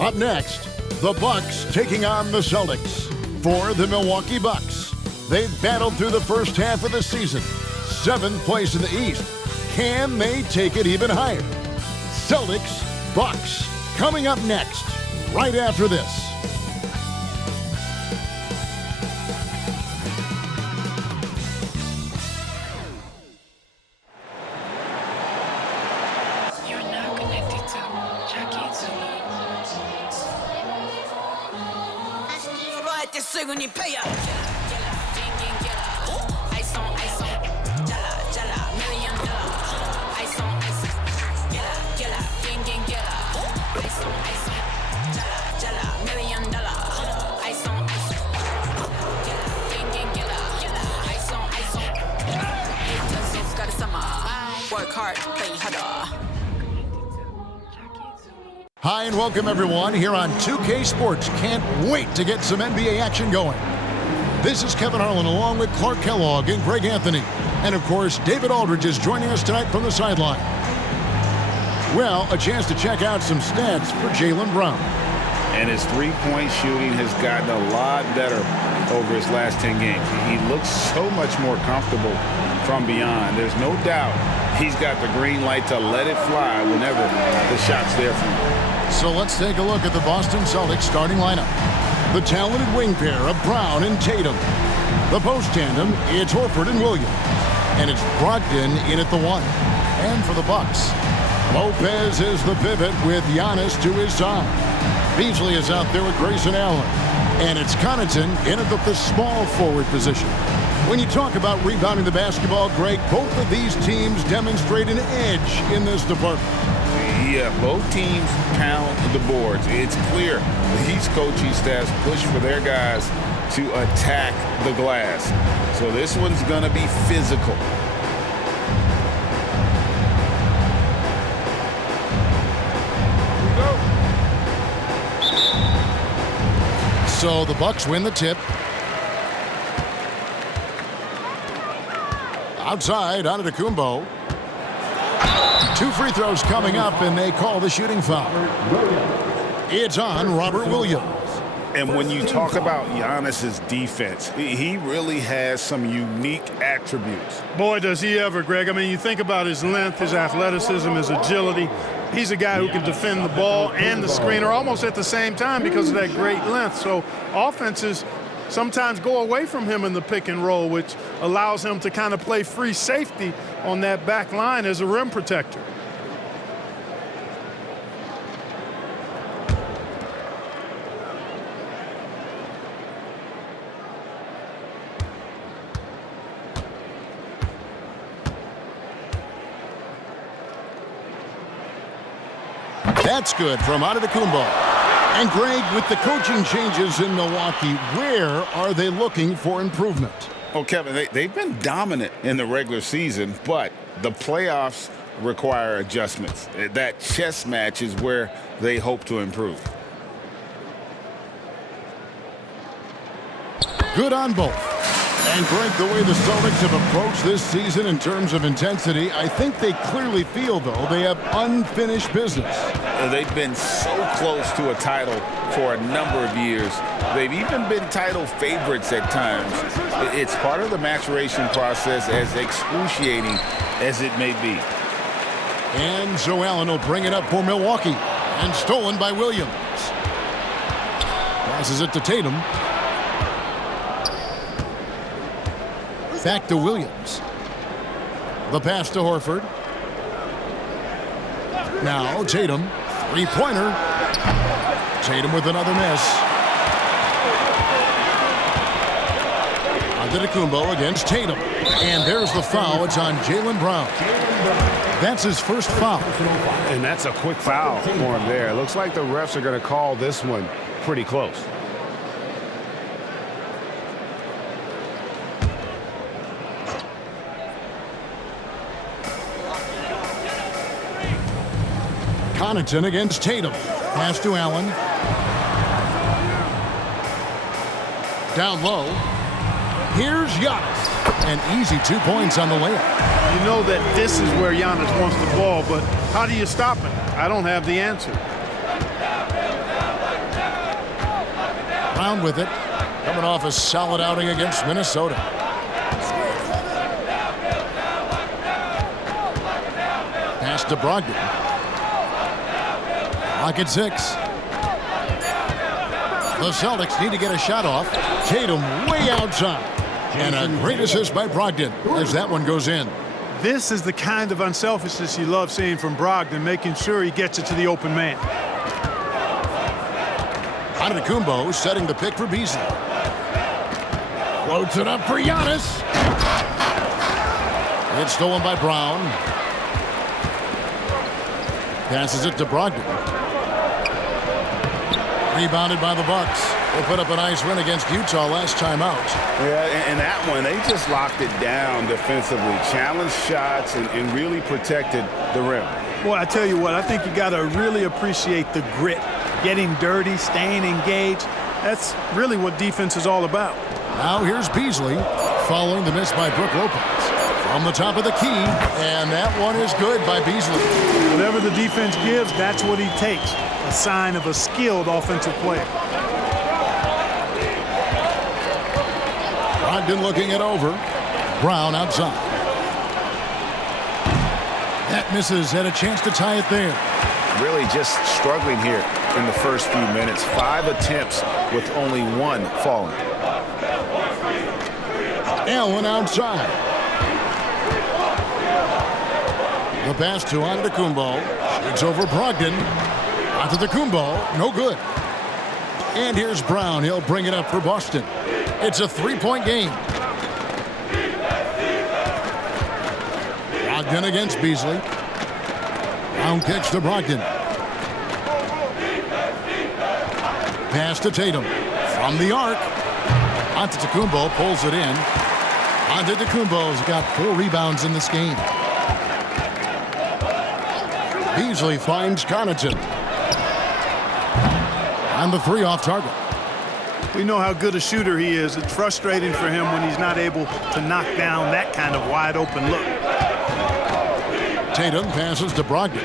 Up next, the Bucks taking on the Celtics. For the Milwaukee Bucks, they've battled through the first half of the season. 7th place in the East. Can they take it even higher? Celtics, Bucks, coming up next, right after this. Hi and welcome everyone here on 2K Sports. Can't wait to get some NBA action going. This is Kevin Harlan along with Clark Kellogg and Greg Anthony. And of course, David Aldridge is joining us tonight from the sideline. Well, a chance to check out some stats for Jaylen Brown. And his three-point shooting has gotten a lot better over his last 10 games. He looks so much more comfortable from beyond. There's no doubt he's got the green light to let it fly whenever the shot's there for him. So let's take a look at the Boston Celtics starting lineup. The talented wing pair of Brown and Tatum. The post tandem, it's Horford and Williams. And it's Brogdon in at the 1. And for the Bucks, Lopez is the pivot with Giannis to his side. Beasley is out there with Grayson Allen. And it's Connaughton in at the small forward position. When you talk about rebounding the basketball, Greg, both of these teams demonstrate an edge in this department. Yeah, both teams pound the boards. It's clear these coaching staffs push for their guys to attack the glass. So this one's going to be physical. So the Bucks win the tip. Outside, Antetokounmpo. 2 free throws coming up, and they call the shooting foul. It's on Robert Williams. And when you talk about Giannis's defense, he really has some unique attributes. Boy, does he ever, Greg. I mean, you think about his length, his athleticism, his agility. He's a guy who can defend the ball and the screener almost at the same time because of that great length. So offenses sometimes go away from him in the pick and roll, which allows him to kind of play free safety on that back line as a rim protector. That's good from Antetokounmpo. And Greg, with the coaching changes in Milwaukee, where are they looking for improvement? Oh, Kevin, they've been dominant in the regular season, but the playoffs require adjustments. That chess match is where they hope to improve. Good on both. And Greg, the way the Celtics have approached this season in terms of intensity, I think they clearly feel, though, they have unfinished business. They've been so close to a title for a number of years. They've even been title favorites at times. It's part of the maturation process, as excruciating as it may be. And so Allen will bring it up for Milwaukee. And stolen by Williams. Passes it to Tatum. Back to Williams. The pass to Horford. Now Tatum. Three-pointer. Tatum with another miss. Antetokounmpo against Tatum. And there's the foul. It's on Jaylen Brown. That's his first foul. And that's a quick foul for him there. It looks like the refs are going to call this one pretty close. Connaughton against Tatum. Pass to Allen. Down low. Here's Giannis. An easy 2 points on the layup. You know that this is where Giannis wants the ball, but how do you stop him? I don't have the answer. Brown with it. Coming off a solid outing against Minnesota. Pass to Brogdon. Clock at 6. The Celtics need to get a shot off. Tatum way outside. And a great assist by Brogdon as that one goes in. This is the kind of unselfishness you love seeing from Brogdon, making sure he gets it to the open man. Antetokounmpo setting the pick for Beasley. Floats it up for Giannis. It's stolen by Brown. Passes it to Brogdon. Rebounded by the Bucks. They put up a nice win against Utah last time out. Yeah, and that one, they just locked it down defensively. Challenged shots and really protected the rim. Boy, I tell you what, I think you got to really appreciate the grit. Getting dirty, staying engaged. That's really what defense is all about. Now here's Beasley following the miss by Brook Lopez. From the top of the key, and that one is good by Beasley. Whatever the defense gives, that's what he takes. A sign of a skilled offensive player. Brogdon looking it over. Brown outside. That misses. Had a chance to tie it there. Really just struggling here in the first few minutes. 5 attempts with only 1 falling. Allen outside. The pass to Antetokounmpo. It's over Brogdon. Antetokounmpo, no good. And here's Brown. He'll bring it up for Boston. It's a 3-point game. Brogdon against Beasley. Brown kicks to Brogdon. Pass to Tatum. From the arc. Antetokounmpo pulls it in. Antetokounmpo's got 4 rebounds in this game. Beasley finds Connaughton. And the 3 off target. We know how good a shooter he is. It's frustrating for him when he's not able to knock down that kind of wide open look. Tatum passes to Brogdon.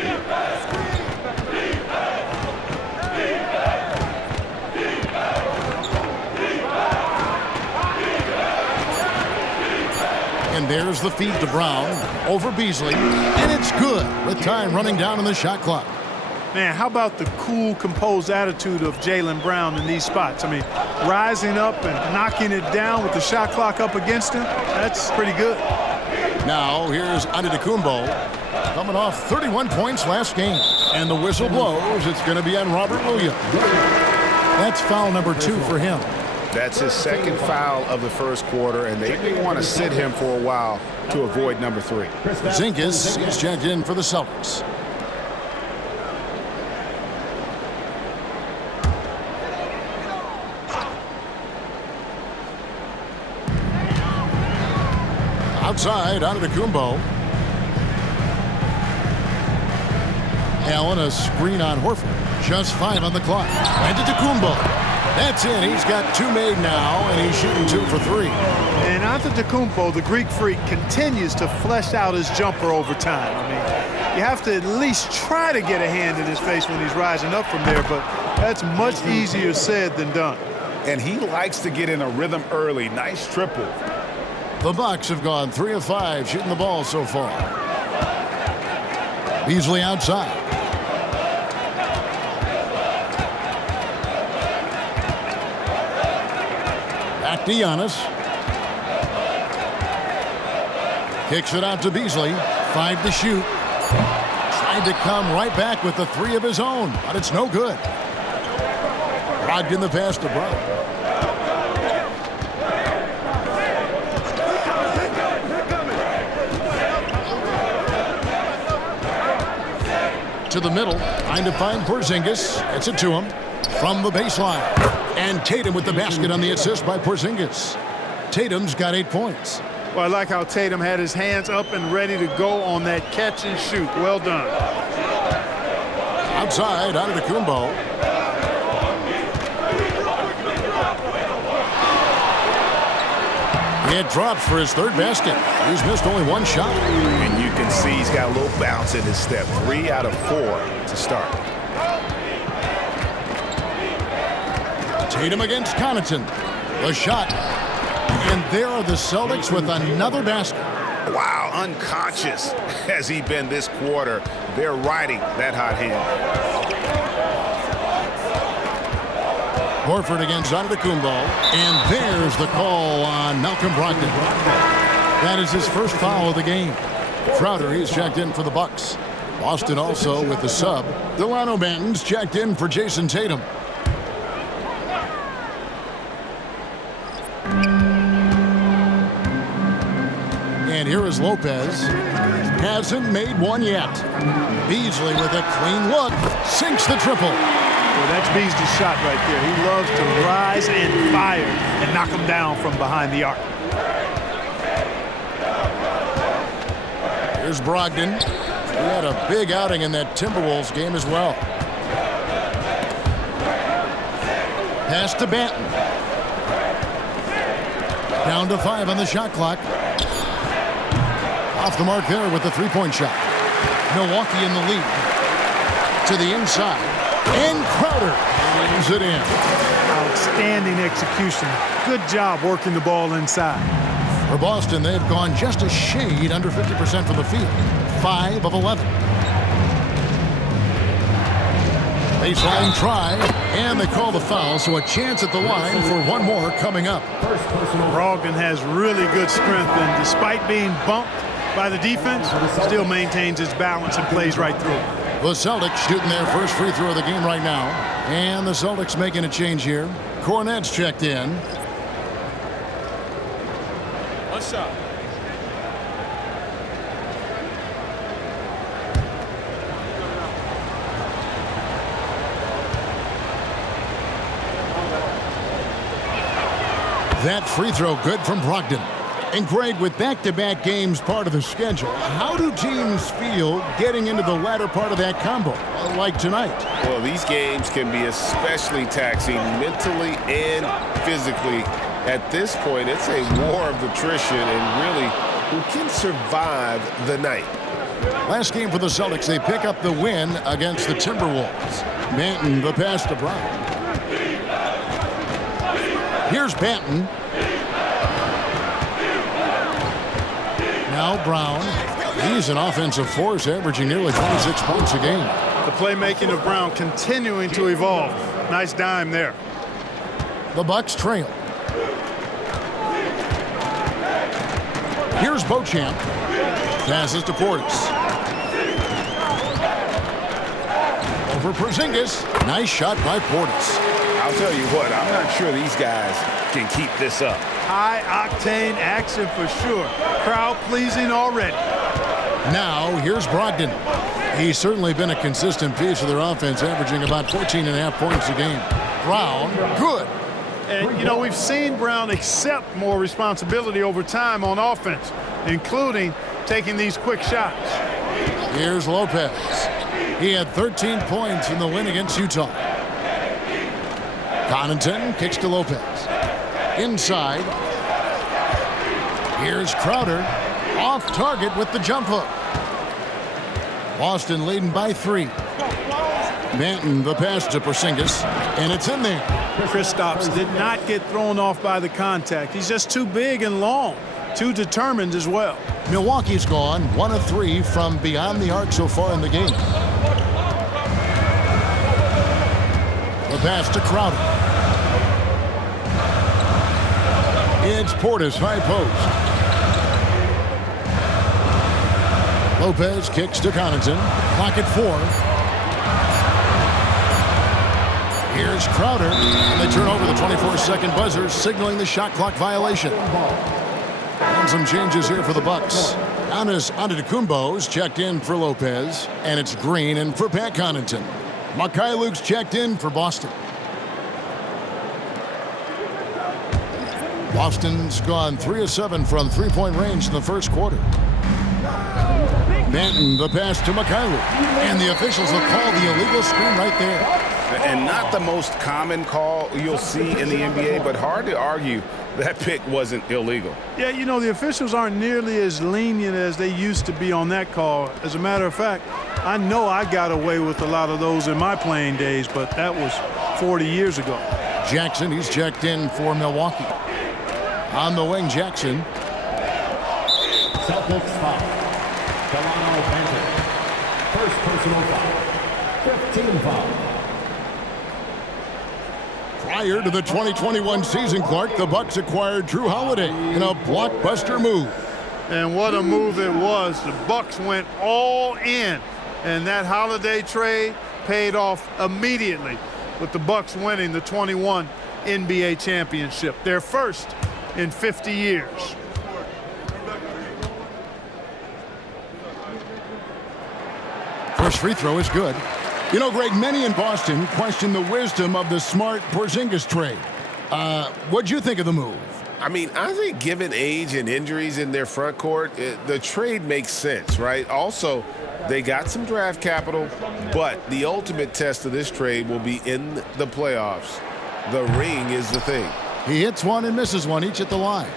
And there's the feed to Brown over Beasley. And it's good with time running down on the shot clock. Man, how about the cool, composed attitude of Jaylen Brown in these spots? I mean, rising up and knocking it down with the shot clock up against him, that's pretty good. Now, here's Antetokounmpo coming off 31 points last game. And the whistle blows. It's going to be on Robert Williams. That's foul number 2 for him. That's his 2nd foul of the first quarter, and they may want to sit him for a while to avoid number 3. Zingas is checked in for the Celtics. Outside, Antetokounmpo. Allen, a screen on Horford. Just 5 on the clock. Antetokounmpo. That's in. He's got 2 made now, and he's shooting 2 for 3. And Antetokounmpo, the Greek freak, continues to flesh out his jumper over time. I mean, you have to at least try to get a hand in his face when he's rising up from there, but that's much easier said than done. And he likes to get in a rhythm early. Nice triple. The Bucks have gone 3 of 5 shooting the ball so far. Beasley outside. Back to Giannis. Kicks it out to Beasley. 5 to shoot. Tried to come right back with the 3 of his own, but it's no good. Brogdon the pass to Brown. To the middle, trying to find Porzingis. Gets it to him from the baseline. And Tatum with the basket on the assist by Porzingis. Tatum's got 8 points. Well, I like how Tatum had his hands up and ready to go on that catch and shoot. Well done. Outside, Antetokounmpo. It drops for his 3rd basket. He's missed only 1 shot. And you can see he's got a little bounce in his step. 3 out of 4 to start. Tatum against Connaughton. The shot. And there are the Celtics with another basket. Wow, unconscious has he been this quarter. They're riding that hot hand. Horford against Antetokounmpo. And there's the call on Malcolm Brogdon. That is his first foul of the game. Crowder, he's checked in for the Bucks. Boston also with the sub. Delano Banton's checked in for Jason Tatum. And here is Lopez. Hasn't made one yet. Beasley with a clean look. Sinks the triple. Well, that's Beasley's shot right there. He loves to rise and fire and knock him down from behind the arc. Here's Brogdon. He had a big outing in that Timberwolves game as well. Pass to Banton. Down to 5 on the shot clock. Off the mark there with the three-point shot. Milwaukee in the lead. To the inside. And Crowder brings it in. Outstanding execution. Good job working the ball inside. For Boston, they've gone just a shade under 50% from the field. 5 of 11. Baseline try, and they call the foul, so a chance at the line for one more coming up. Brogdon has really good strength, and despite being bumped by the defense, still maintains his balance and plays right through. The Celtics shooting their first free throw of the game right now. And the Celtics making a change here. Cornette's checked in. One shot. That free throw good from Brogdon. And Greg, with back-to-back games part of the schedule, how do teams feel getting into the latter part of that combo, like tonight? Well, these games can be especially taxing mentally and physically. At this point, it's a war of attrition and really who can survive the night. Last game for the Celtics, they pick up the win against the Timberwolves. Banton, the pass to Brown. Here's Banton. Now Brown. He's an offensive force, averaging nearly 26 points a game. The playmaking of Brown continuing to evolve. Nice dime there. The Bucks trail. Here's Beauchamp. Passes to Portis. Over Porzingis. Nice shot by Portis. I'll tell you what, I'm not sure these guys can keep this up. High-octane action for sure. Crowd-pleasing already. Now, here's Brogdon. He's certainly been a consistent piece of their offense, averaging about 14.5 points a game. Brown, good. And, you know, we've seen Brown accept more responsibility over time on offense, including taking these quick shots. Here's Lopez. He had 13 points in the win against Utah. Connaughton kicks to Lopez. Inside. Here's Crowder. Off target with the jump hook. Boston leading by 3. Banton, the pass to Porzingis, and it's in there. Kristaps did not get thrown off by the contact. He's just too big and long, too determined as well. Milwaukee's gone 1 of 3 from beyond the arc so far in the game. The pass to Crowder. It's Portis, high post. Lopez kicks to Connaughton. Clock at 4. Here's Crowder. And they turn over the 24-second buzzer, signaling the shot clock violation. And some changes here for the Bucks. Giannis Antetokounmpo's checked in for Lopez. And it's Green in for Pat Connaughton. Luke's checked in for Boston. Boston's gone 3 of 7 from three-point range in the first quarter. Banton, the pass to Mikhailuk. And the officials will call the illegal screen right there. And not the most common call you'll see in the NBA, but hard to argue that pick wasn't illegal. Yeah, you know, the officials aren't nearly as lenient as they used to be on that call. As a matter of fact, I know I got away with a lot of those in my playing days, but that was 40 years ago. Jackson, he's checked in for Milwaukee. On the wing, Jackson. Celtics foul. Toronto Panthers. First personal foul. 15 foul. Prior to the 2021 season, Clark, the Bucks acquired Drew Holiday in a blockbuster move. And what a move it was. The Bucks went all in, and that Holiday trade paid off immediately with the Bucks winning the 21 NBA championship, their first in 50 years. First free throw is good. You know, Greg, many in Boston question the wisdom of the Smart Porzingis trade. What'd you think of the move? I mean, I think given age and injuries in their front court, the trade makes sense, right? Also, they got some draft capital, but the ultimate test of this trade will be in the playoffs. The ring is the thing. He hits one and misses one, each at the line.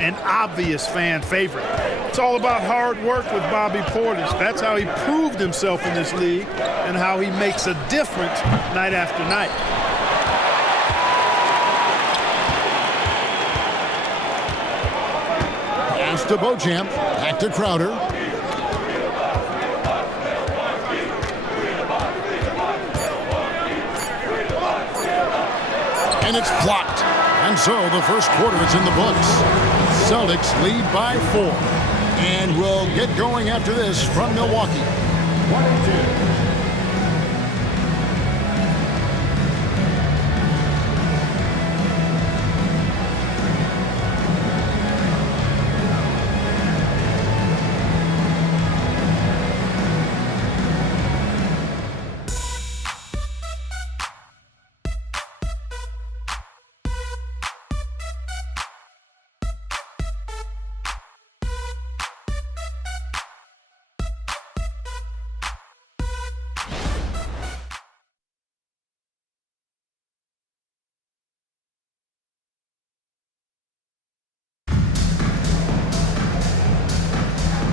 An obvious fan favorite. It's all about hard work with Bobby Portis. That's how he proved himself in this league and how he makes a difference night after night. Pass to Beauchamp, back to Crowder. And it's blocked. And so the first quarter is in the books. Celtics lead by 4. And we'll get going after this from Milwaukee. 22.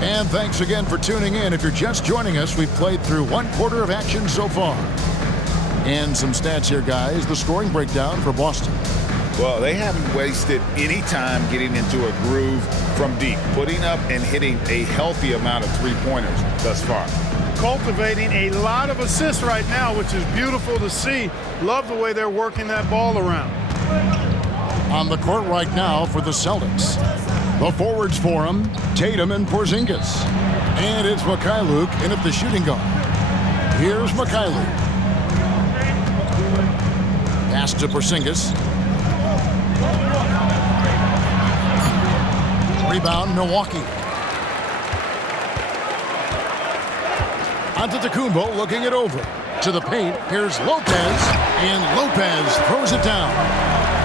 And thanks again for tuning in. If you're just joining us, we've played through one quarter of action so far. And some stats here, guys. The scoring breakdown for Boston. Well, they haven't wasted any time getting into a groove from deep, putting up and hitting a healthy amount of three-pointers thus far. Cultivating a lot of assists right now, which is beautiful to see. Love the way they're working that ball around. On the court right now for the Celtics. The forwards for him, Tatum and Porzingis. And it's Mikhailuk in at the shooting guard. Here's Mikhailuk. Pass to Porzingis. Rebound, Milwaukee. Antetokounmpo looking it over. To the paint, here's Lopez. And Lopez throws it down.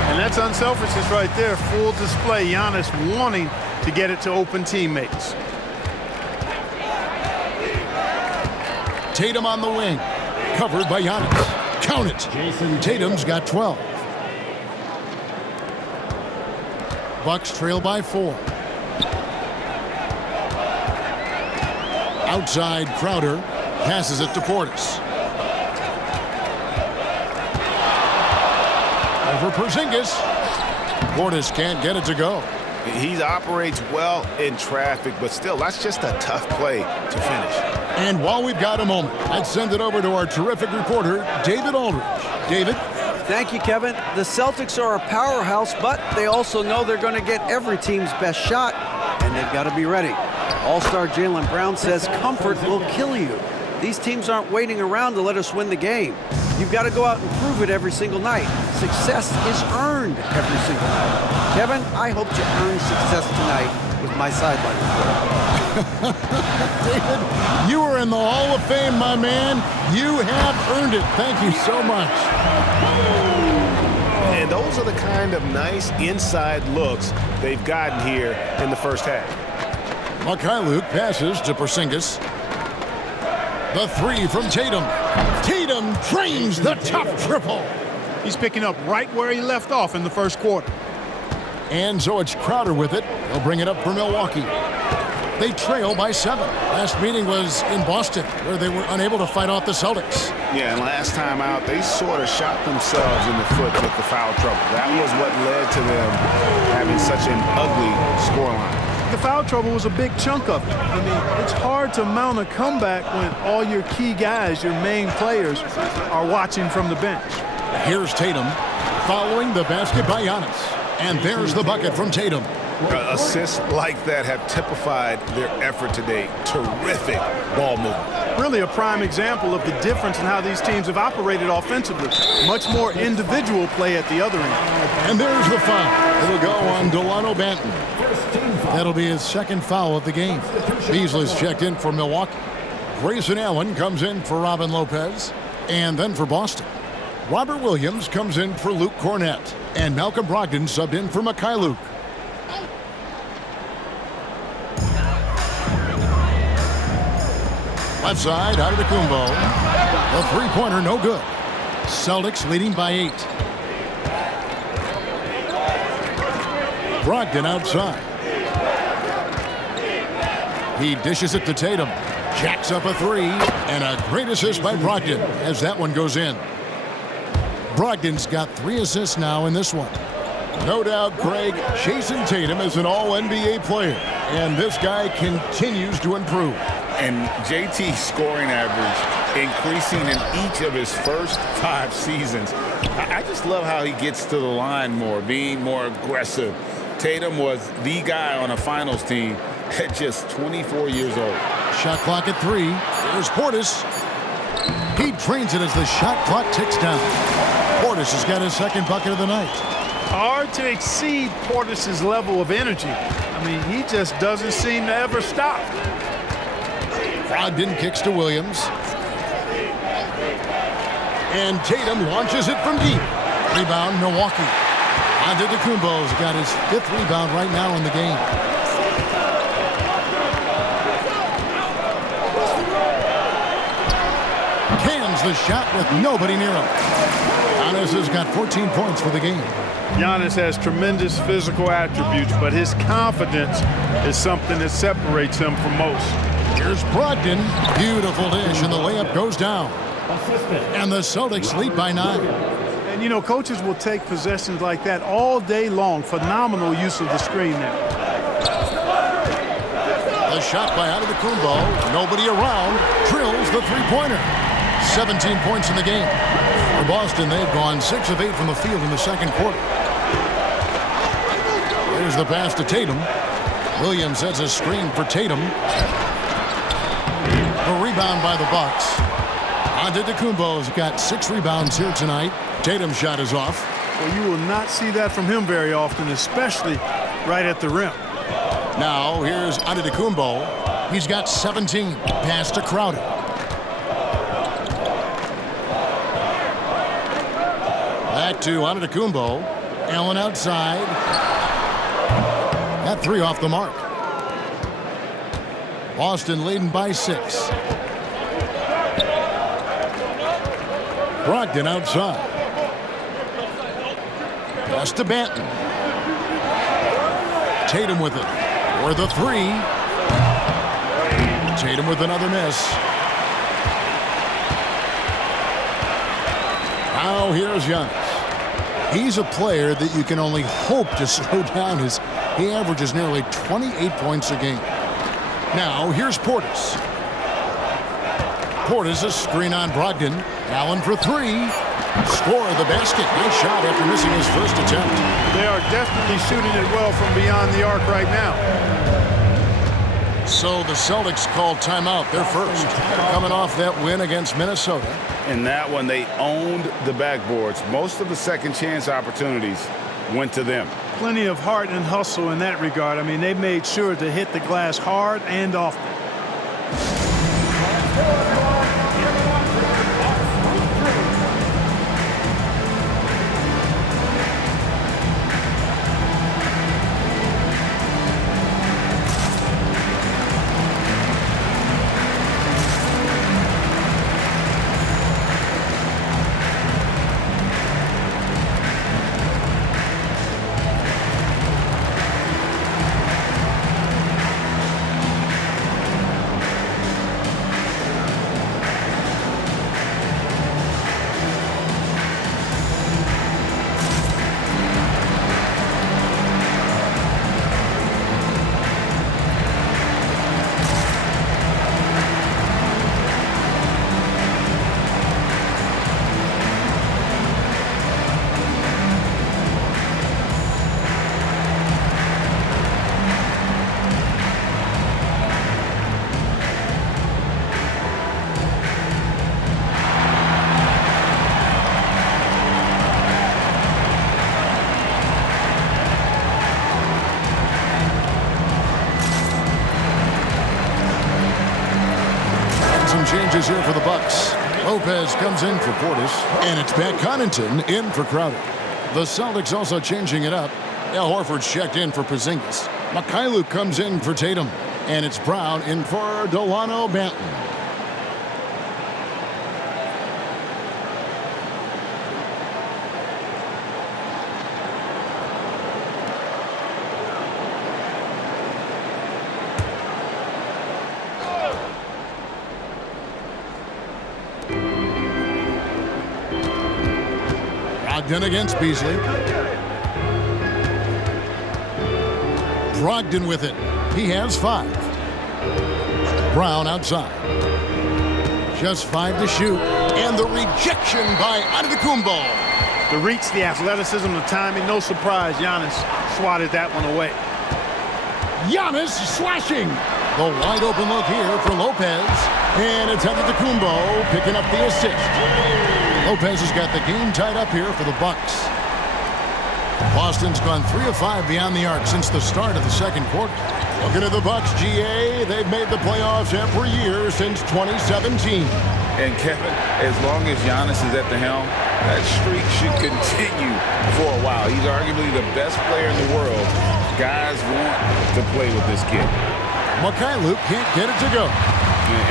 And that's unselfishness right there. Full display. Giannis wanting to get it to open teammates. Tatum on the wing. Covered by Giannis. Count it. Tatum's got 12. Bucks trail by 4. Outside, Crowder passes it to Portis. Over Porzingis. Portis can't get it to go. He operates well in traffic, but still, that's just a tough play to finish. And while we've got a moment, I'd send it over to our terrific reporter, David Aldridge. David? Thank you, Kevin. The Celtics are a powerhouse, but they also know they're going to get every team's best shot, and they've got to be ready. All-star Jaylen Brown says comfort will kill you. These teams aren't waiting around to let us win the game. You've got to go out and prove it every single night. Success is earned every single night. Kevin, I hope you earn success tonight with my sideline report. David, you are in the Hall of Fame, my man. You have earned it. Thank you so much. And those are the kind of nice inside looks they've gotten here in the first half. Mikhailuk passes to Porzingis. The three from Tatum. Tatum drains the top triple. He's picking up right where he left off in the first quarter. And so it's Crowder with it. He'll bring it up for Milwaukee. They trail by 7. Last meeting was in Boston, where they were unable to fight off the Celtics. Yeah, and last time out, they sort of shot themselves in the foot with the foul trouble. That was what led to them having such an ugly scoreline. The foul trouble was a big chunk of it. I mean, it's hard to mount a comeback when all your key guys, your main players, are watching from the bench. Here's Tatum following the basket by Giannis. And there's the bucket from Tatum. Assists like that have typified their effort today. Terrific ball movement. Really a prime example of the difference in how these teams have operated offensively. Much more individual play at the other end. And there's the foul. It'll go on Delano Banton. That'll be his second foul of the game. Beasley's checked in for Milwaukee. Grayson Allen comes in for Robin Lopez. And then for Boston, Robert Williams comes in for Luke Cornett. And Malcolm Brogdon subbed in for Mikhailuk. Left side, Antetokounmpo. The three-pointer, no good. Celtics leading by 8. Brogdon outside. He dishes it to Tatum. Jacks up a 3. And a great assist by Brogdon as that one goes in. Brogdon's got 3 assists now in this one. No doubt, Craig, Jason Tatum is an all-NBA player. And this guy continues to improve. And JT's scoring average increasing in each of his first 5 seasons. I just love how he gets to the line more, being more aggressive. Tatum was the guy on a finals team at just 24 years old. Shot clock at 3. There's Portis. He drains it as the shot clock ticks down. Portis has got his second bucket of the night. Hard to exceed Portis' level of energy. I mean, he just doesn't seem to ever stop. Brogdon kicks to Williams. And Tatum launches it from deep. Rebound, Milwaukee. Antetokounmpo's got his 5th rebound right now in the game. Cans the shot with nobody near him. Giannis has got 14 points for the game. Giannis has tremendous physical attributes, but his confidence is something that separates him from most. Here's Brogdon. Beautiful dish, and the layup goes down. And the Celtics lead by 9. And, you know, coaches will take possessions like that all day long. Phenomenal use of the screen there. The shot by Antetokounmpo. Nobody around. Drills the three-pointer. 17 points in the game. For Boston, they've gone 6 of 8 from the field in the second quarter. There's the pass to Tatum. Williams sets a screen for Tatum. A rebound by the Bucks. Antetokounmpo's got 6 rebounds here tonight. Tatum's shot is off. Well, you will not see that from him very often, especially right at the rim. Now, here's Antetokounmpo. He's got 17. Pass to Crowder. Back to Antetokounmpo. Allen outside. That 3 off the mark. Boston leading by 6. Brogdon outside. Pass to Banton. Tatum with it. For the 3. Tatum with another miss. Now here's Giannis. He's a player that you can only hope to slow down. He averages nearly 28 points a game. Now here's Portis. Portis a screen on Brogdon. Allen for 3. Score the basket. Nice shot after missing his first attempt. They are definitely shooting it well from beyond the arc right now. So the Celtics called timeout. They're first. Coming off that win against Minnesota. In that one, they owned the backboards. Most of the second chance opportunities went to them. Plenty of heart and hustle in that regard. I mean, they made sure to hit the glass hard and often. changes here for the Bucks. Lopez comes in for Portis, and it's Pat Connaughton in for Crowder. The Celtics also changing it up. Al Horford's checked in for Porzingis. Mikhailiuk comes in for Tatum, and it's Brown in for Delano Banton. Brogdon against Beasley. Brogdon with it. He has 5. Brown outside. Just 5 to shoot. And the rejection by Antetokounmpo. The reach, the athleticism, the timing, no surprise Giannis swatted that one away. Giannis slashing. The wide open look here for Lopez. And it's Antetokounmpo picking up the assist. Lopez has got the game tied up here for the Bucks. Boston's gone 3 of 5 beyond the arc since the start of the second quarter. Looking at the Bucks, GA, they've made the playoffs every year since 2017. And Kevin, as long as Giannis is at the helm, that streak should continue for a while. He's arguably the best player in the world. Guys want to play with this kid. Mikhailiuk can't get it to go.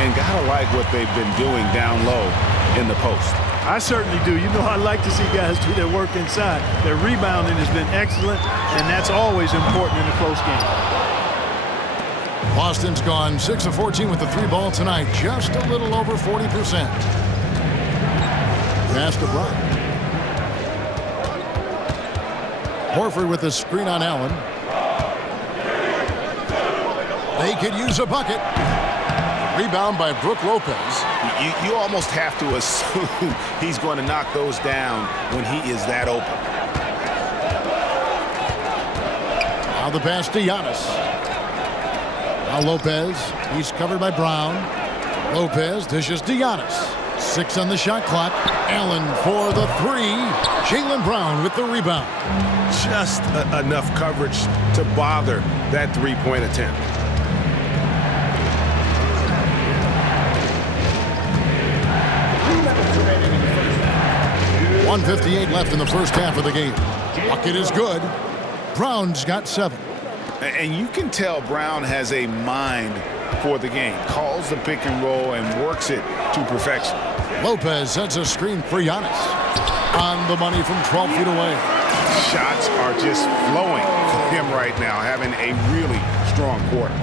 And gotta like what they've been doing down low in the post. I certainly do. You know, I like to see guys do their work inside. Their rebounding has been excellent, and that's always important in a close game. Boston's gone 6 of 14 with the 3 ball tonight, just a little over 40%. Pass to Brown. Horford with the screen on Allen. They could use a bucket. Rebound by Brook Lopez. You almost have to assume he's going to knock those down when he is that open. Now the pass to Giannis. Now Lopez. He's covered by Brown. Lopez dishes to Giannis. 6 on the shot clock. Allen for the 3. Jaylen Brown with the rebound. Just enough coverage to bother that three-point attempt. 1:58 left in the first half of the game. Bucket is good. Brown's got 7. And you can tell Brown has a mind for the game. Calls the pick and roll and works it to perfection. Lopez sets a screen for Giannis. On the money from 12 feet away. Shots are just flowing for him right now, having a really strong quarter.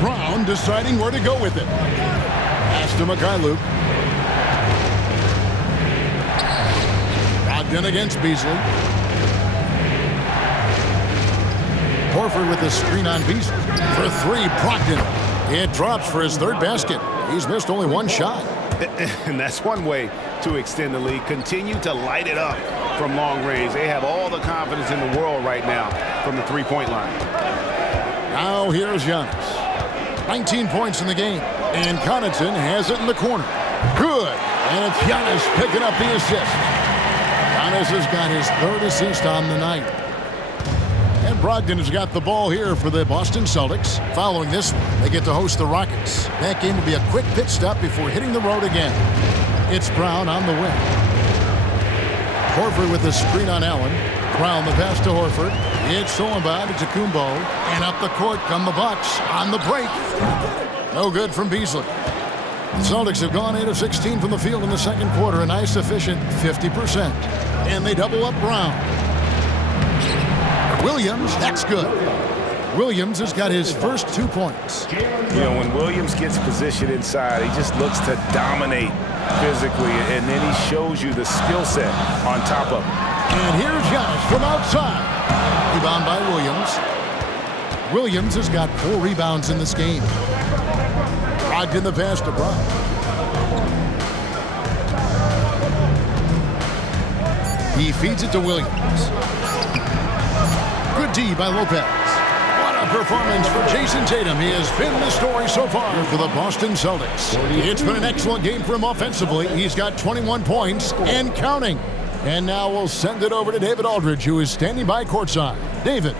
Brown deciding where to go with it. Pass to Mikhailiuk. Brogdon against Beasley. Horford with the screen on Beasley. For 3, Brogdon. It drops for his 3rd basket. He's missed only 1 shot. And that's one way to extend the lead. Continue to light it up from long range. They have all the confidence in the world right now from the 3-point line. Now here's Giannis. 19 points in the game. And Connaughton has it in the corner. Good. And it's Giannis picking up the assist. Giannis has got his 3rd assist on the night. And Brogdon has got the ball here for the Boston Celtics. Following this one, they get to host the Rockets. That game will be a quick pit stop before hitting the road again. It's Brown on the wing. Horford with the screen on Allen. Brown the pass to Horford. It's Solomon to Kumbo. And up the court come the Bucks on the break. No good from Beasley. The Celtics have gone 8 of 16 from the field in the second quarter. A nice efficient 50%. And they double up Brown. Williams, that's good. Williams has got his first 2 points. You know, when Williams gets positioned inside, he just looks to dominate physically, and then he shows you the skill set on top of it. And here's Giannis from outside. Rebound by Williams. Williams has got 4 rebounds in this game. Brogdon the pass to Brown. He feeds it to Williams. Good D by Lopez. What a performance for Jason Tatum. He has been the story so far for the Boston Celtics. It's been an excellent game for him offensively. He's got 21 points and counting. And now we'll send it over to David Aldridge, who is standing by courtside. David.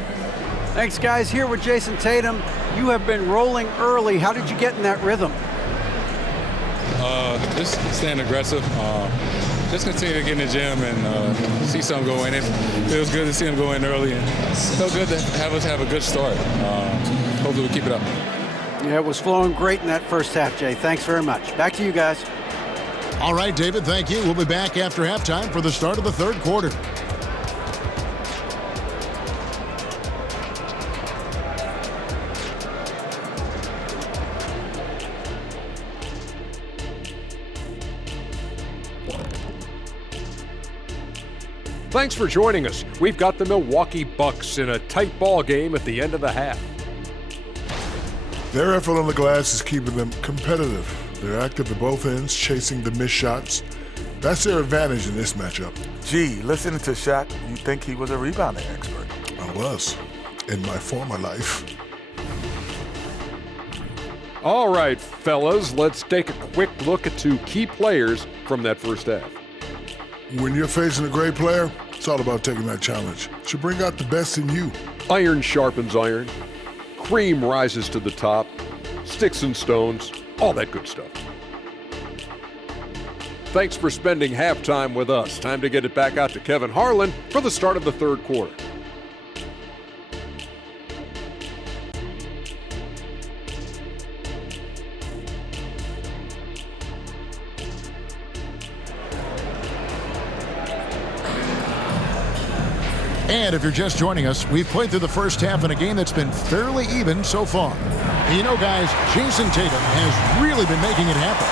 Thanks, guys. Here with Jason Tatum. You have been rolling early. How did you get in that rhythm? Just staying aggressive. Just continue to get in the gym and see something go in. It feels good to see him go in early, and it felt good to have us have a good start. Hopefully we keep it up. Yeah, it was flowing great in that first half, Jay. Thanks very much. Back to you guys. All right, David, thank you. We'll be back after halftime for the start of the third quarter. Thanks for joining us. We've got the Milwaukee Bucks in a tight ball game at the end of the half. Their effort on the glass is keeping them competitive. They're active at both ends, chasing the missed shots. That's their advantage in this matchup. Gee, listening to Shaq, you'd think he was a rebounding expert. I was, in my former life. All right, fellas, let's take a quick look at two key players from that first half. When you're facing a great player, it's all about taking that challenge. It should bring out the best in you. Iron sharpens iron. Cream rises to the top. Sticks and stones. All that good stuff. Thanks for spending halftime with us. Time to get it back out to Kevin Harlan for the start of the third quarter. And if you're just joining us, we've played through the first half in a game that's been fairly even so far. And you know, guys, Jason Tatum has really been making it happen.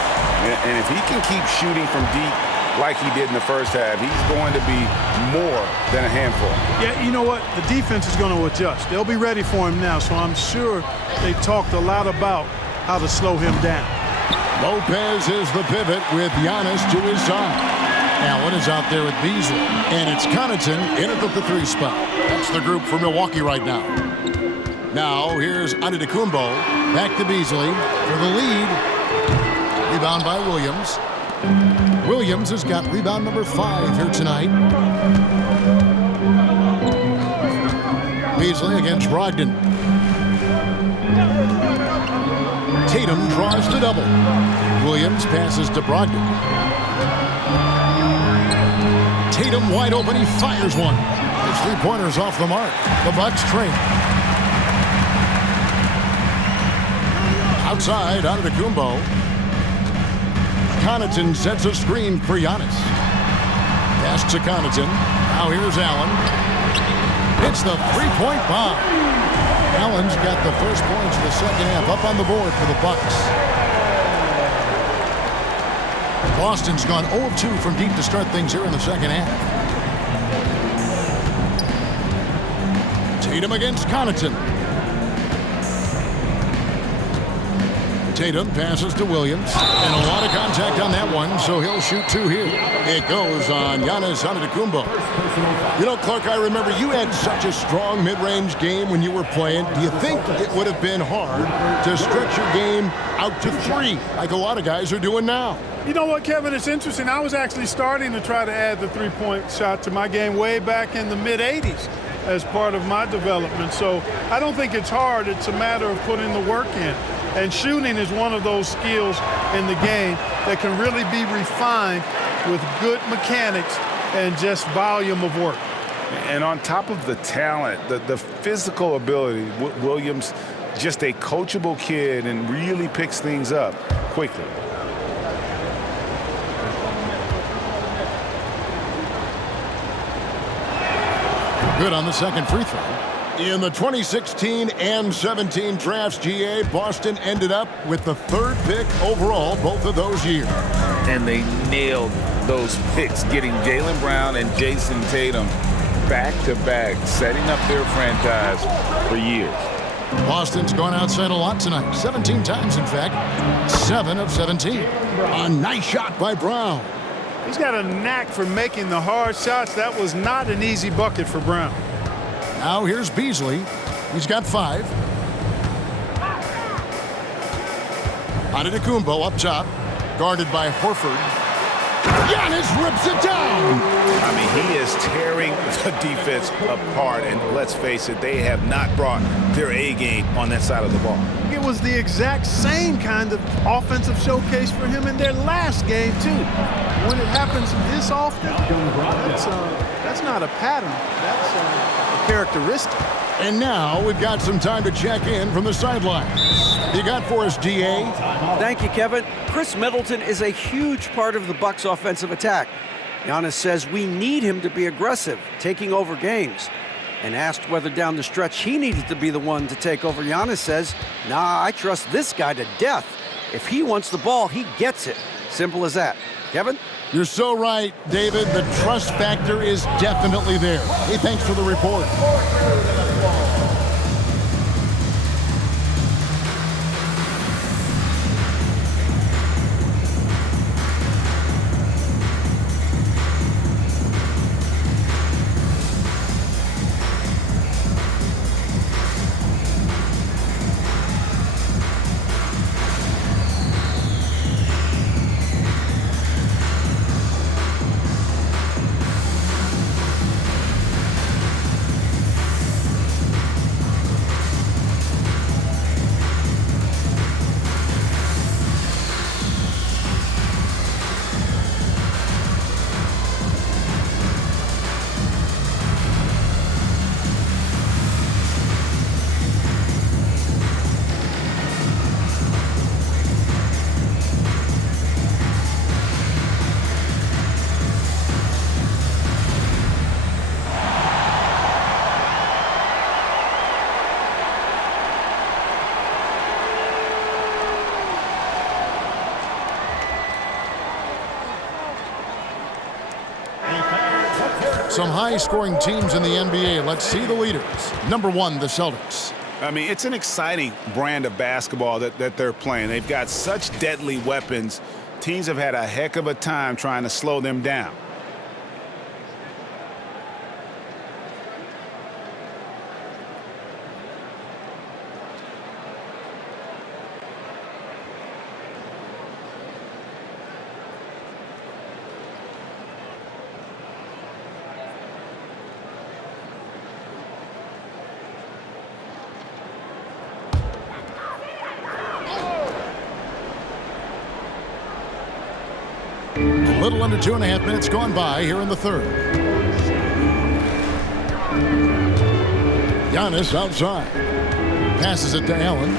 And if he can keep shooting from deep like he did in the first half, he's going to be more than a handful. Yeah, you know what? The defense is going to adjust. They'll be ready for him now, so I'm sure they talked a lot about how to slow him down. Lopez is the pivot with Giannis to his side. Allen is out there with Beasley, and it's Connaughton in at the three spot. That's the group for Milwaukee right now. Now, here's Antetokounmpo, back to Beasley for the lead. Rebound by Williams. Williams has got rebound number 5 here tonight. Beasley against Brogdon. Tatum draws the double. Williams passes to Brogdon. Tatum wide open, he fires one. His three-pointer's off the mark. The Bucks trail. Outside, Antetokounmpo. Connaughton sets a screen for Giannis. Pass to Connaughton. Now here's Allen. Hits the three-point bomb. Allen's got the first points of the second half up on the board for the Bucks. Boston's gone 0 of 2 from deep to start things here in the second half. Tatum against Connaughton. Tatum passes to Williams, and a lot of contact on that one, so he'll shoot 2 here. It goes on Giannis Antetokounmpo. You know, Clark, I remember you had such a strong mid-range game when you were playing. Do you think it would have been hard to stretch your game out to 3 like a lot of guys are doing now? You know what, Kevin? It's interesting. I was actually starting to try to add the three-point shot to my game way back in the mid-'80s as part of my development. So I don't think it's hard. It's a matter of putting the work in. And shooting is one of those skills in the game that can really be refined with good mechanics and just volume of work. And on top of the talent, the physical ability, Williams, just a coachable kid and really picks things up quickly. Good on the second free throw. In the 2016 and 17 drafts, GA, Boston ended up with the 3rd pick overall both of those years. And they nailed those picks, getting Jaylen Brown and Jason Tatum back-to-back, setting up their franchise for years. Boston's gone outside a lot tonight, 17 times in fact, 7 of 17. A nice shot by Brown. He's got a knack for making the hard shots. That was not an easy bucket for Brown. Now here's Beasley. He's got 5. Antetokounmpo up top, guarded by Horford. Giannis rips it down. I mean, he is tearing the defense apart, and let's face it, they have not brought their A game on that side of the ball. It was the exact same kind of offensive showcase for him in their last game, too. When it happens this often, that's not a pattern. That's a characteristic. And now we've got some time to check in from the sidelines. You got for us, DA? Thank you, Kevin. Chris Middleton is a huge part of the Bucks' offensive attack. Giannis says we need him to be aggressive, taking over games. And asked whether down the stretch he needed to be the one to take over, Giannis says, nah, I trust this guy to death. If he wants the ball, he gets it. Simple as that. Kevin? You're so right, David. The trust factor is definitely there. Hey, thanks for the report. Some high-scoring teams in the NBA. Let's see the leaders. Number 1, the Celtics. I mean, it's an exciting brand of basketball that they're playing. They've got such deadly weapons. Teams have had a heck of a time trying to slow them down. A little under 2.5 minutes gone by here in the third. Giannis outside. Passes it to Allen.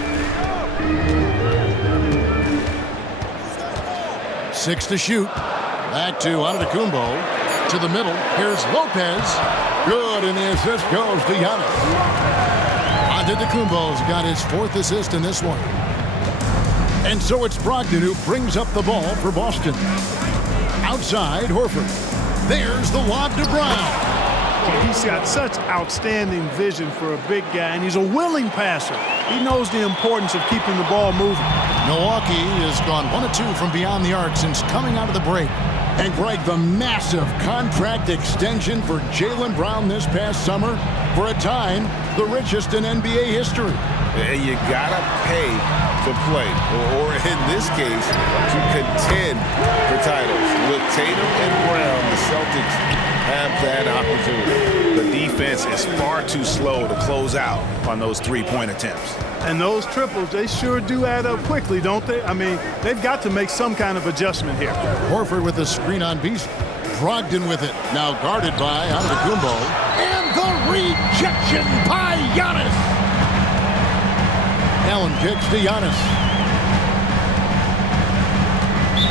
6 to shoot. Back to Antetokounmpo. To the middle. Here's Lopez. Good, and the assist goes to Giannis. Antetokounmpo's got his 4th assist in this one. And so it's Brogdon who brings up the ball for Boston. Outside, Horford. There's the lob to Brown. He's got such outstanding vision for a big guy, and he's a willing passer. He knows the importance of keeping the ball moving. Milwaukee has gone 1 of 2 from beyond the arc since coming out of the break. And Greg, the massive contract extension for Jaylen Brown this past summer, for a time, the richest in NBA history. And you gotta pay to play, or in this case, to contend for titles. With Tatum and Brown, the Celtics have that opportunity. The defense is far too slow to close out on those three-point attempts. And those triples, they sure do add up quickly, don't they? I mean, they've got to make some kind of adjustment here. Horford with the screen on Beast. Brogdon with it. Now guarded by Antetokounmpo. And the rejection by Giannis. Allen kicks to Giannis.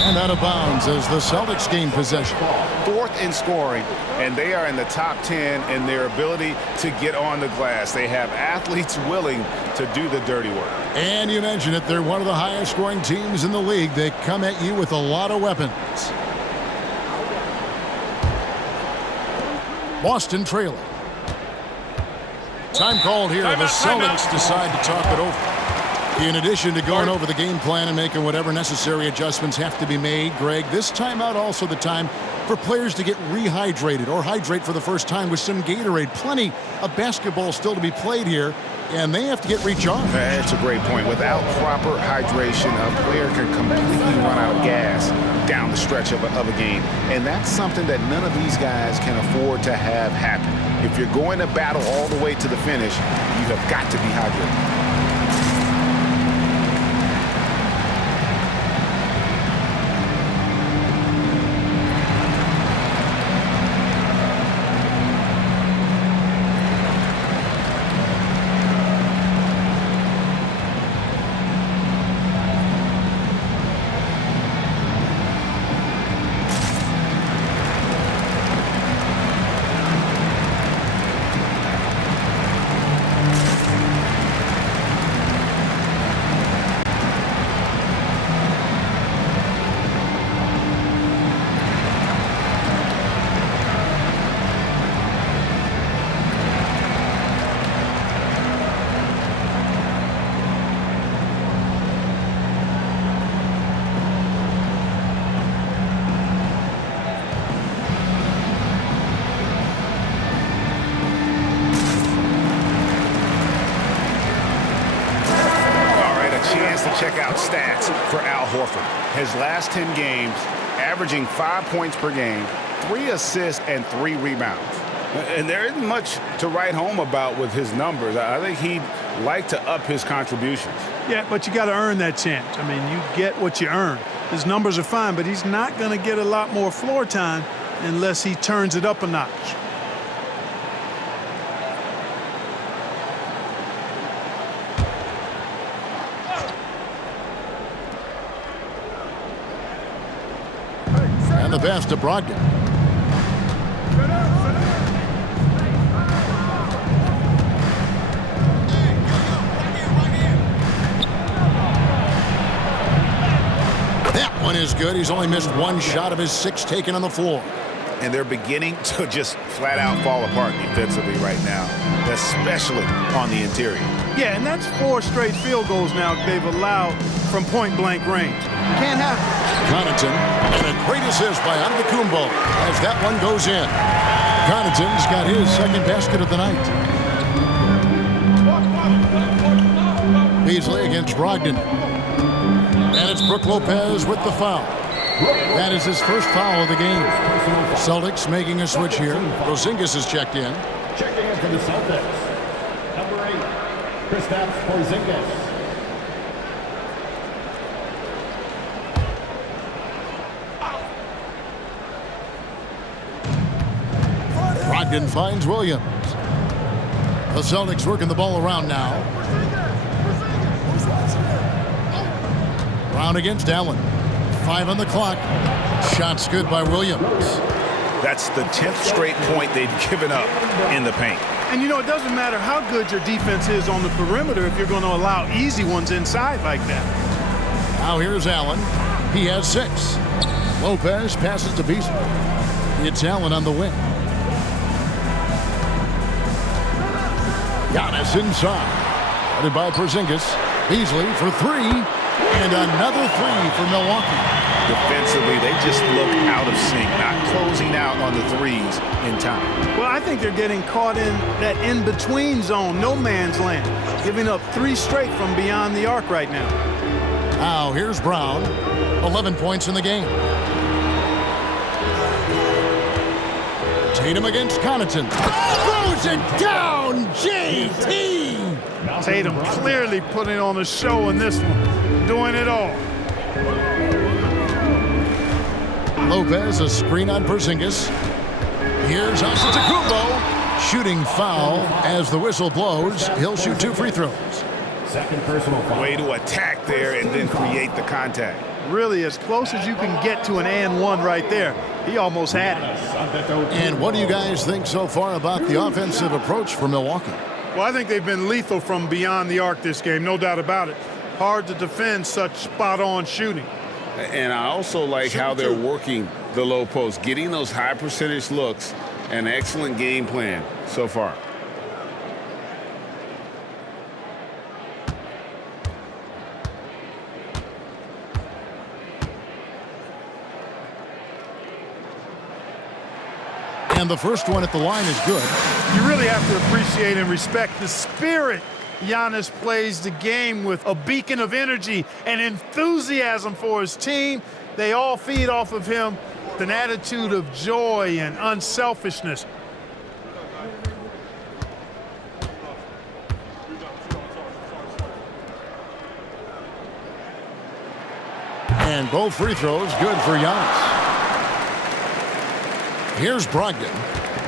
And out of bounds as the Celtics gain possession. 4th in scoring, and they are in the top 10 in their ability to get on the glass. They have athletes willing to do the dirty work. And you mentioned it, they're one of the highest scoring teams in the league. They come at you with a lot of weapons. Boston trailing. Time called here. The Celtics decide to talk it over. In addition to going over the game plan and making whatever necessary adjustments have to be made, Greg, this timeout also the time for players to get rehydrated or hydrate for the first time with some Gatorade. Plenty of basketball still to be played here and they have to get recharged. That's a great point. Without proper hydration, a player can completely run out of gas down the stretch of a game. And that's something that none of these guys can afford to have happen. If you're going to battle all the way to the finish, you have got to be hydrated. Check out stats for Al Horford. His last 10 games, averaging 5 points per game, 3 assists, and 3 rebounds. And there isn't much to write home about with his numbers. I think he'd like to up his contributions. Yeah, but you got to earn that chance. I mean, you get what you earn. His numbers are fine, but he's not going to get a lot more floor time unless he turns it up a notch. And the pass to Brogdon. That one is good. He's only missed 1 shot of his 6 taken on the floor. And they're beginning to just flat out fall apart defensively right now, especially on the interior. Yeah, and that's 4 straight field goals now they've allowed from point-blank range. Can't have it. Connaughton, and a great assist by Antetokounmpo as that one goes in. Connaughton's got his 2nd basket of the night. Beasley against Brogdon. And it's Brook Lopez with the foul. That is his first foul of the game. Celtics making a switch here. Porzingis is checked in. Checking in for the Celtics, number 8, Kristaps Porzingis. Brogdon finds Williams. The Celtics working the ball around now. Brown against Allen. 5 on the clock. Shots good by Williams. That's the 10th straight point they've given up in the paint. And you know, it doesn't matter how good your defense is on the perimeter if you're going to allow easy ones inside like that. Now here's Allen. He has 6. Lopez passes to Beasley. It's Allen on the wing. Giannis inside. Guarded by Porzingis. Beasley for 3. And another 3 for Milwaukee. Defensively, they just look out of sync, not closing out on the threes in time. Well, I think they're getting caught in that in-between zone, no man's land, giving up 3 straight from beyond the arc right now. Now here's Brown. 11 points in the game. Tatum against Connaughton. Throws it down, JT! Tatum clearly putting on a show in this one, doing it all. Lopez, a screen on Porzingis. Here's Antetokounmpo. Shooting foul as the whistle blows. He'll shoot 2 free throws. 2nd personal foul. Way to attack there and then create the contact. Really as close as you can get to an and 1 right there. He almost had it. And what do you guys think so far about the offensive approach for Milwaukee? Well, I think they've been lethal from beyond the arc this game, no doubt about it. Hard to defend such spot-on shooting. And I also like how they're working the low post, getting those high percentage looks. An excellent game plan so far. And the first one at the line is good. You really have to appreciate and respect the spirit Giannis plays the game with a beacon of energy and enthusiasm for his team. They all feed off of him with an attitude of joy and unselfishness. And both free throws good for Giannis. Here's Brogdon.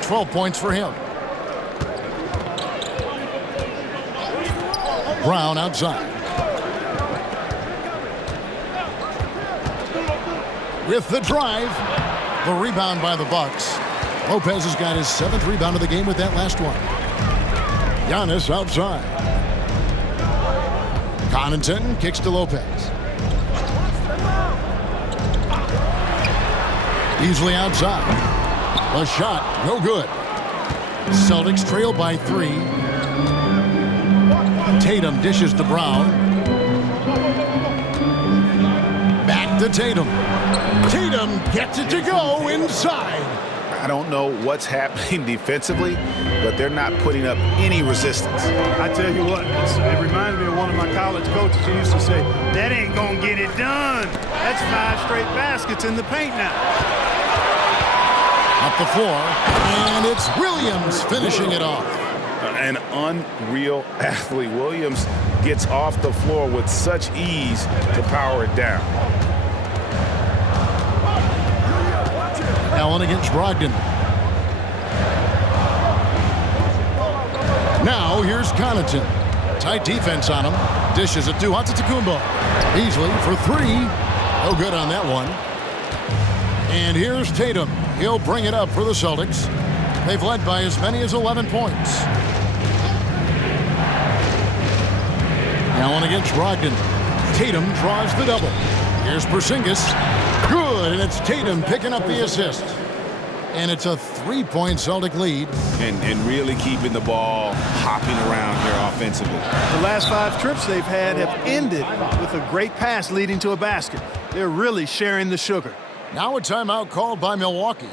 12 points for him. Brown outside. With the drive. The rebound by the Bucks. Lopez has got his 7th rebound of the game with that last one. Giannis outside. Connaughton kicks to Lopez. Easily outside. A shot, no good. Celtics trail by 3. Tatum dishes to Brown. Back to Tatum. Tatum gets it to go inside. I don't know what's happening defensively, but they're not putting up any resistance. I tell you what, it reminded me of one of my college coaches who used to say, that ain't gonna get it done. That's 5 straight baskets in the paint now. Up the floor, and it's Williams finishing it off. An unreal athlete. Williams gets off the floor with such ease to power it down. Allen against Brogdon. Now here's Connaughton. Tight defense on him. Dishes it to Antetokounmpo. Beasley for 3. No good on that one. And here's Tatum. He'll bring it up for the Celtics. They've led by as many as 11 points. Allen against Brogdon. Tatum draws the double. Here's Porzingis. Good, and it's Tatum picking up the assist. And it's a 3-point Celtic lead. And really keeping the ball hopping around here offensively. The last 5 trips they've had have ended with a great pass leading to a basket. They're really sharing the sugar. Now a timeout called by Milwaukee.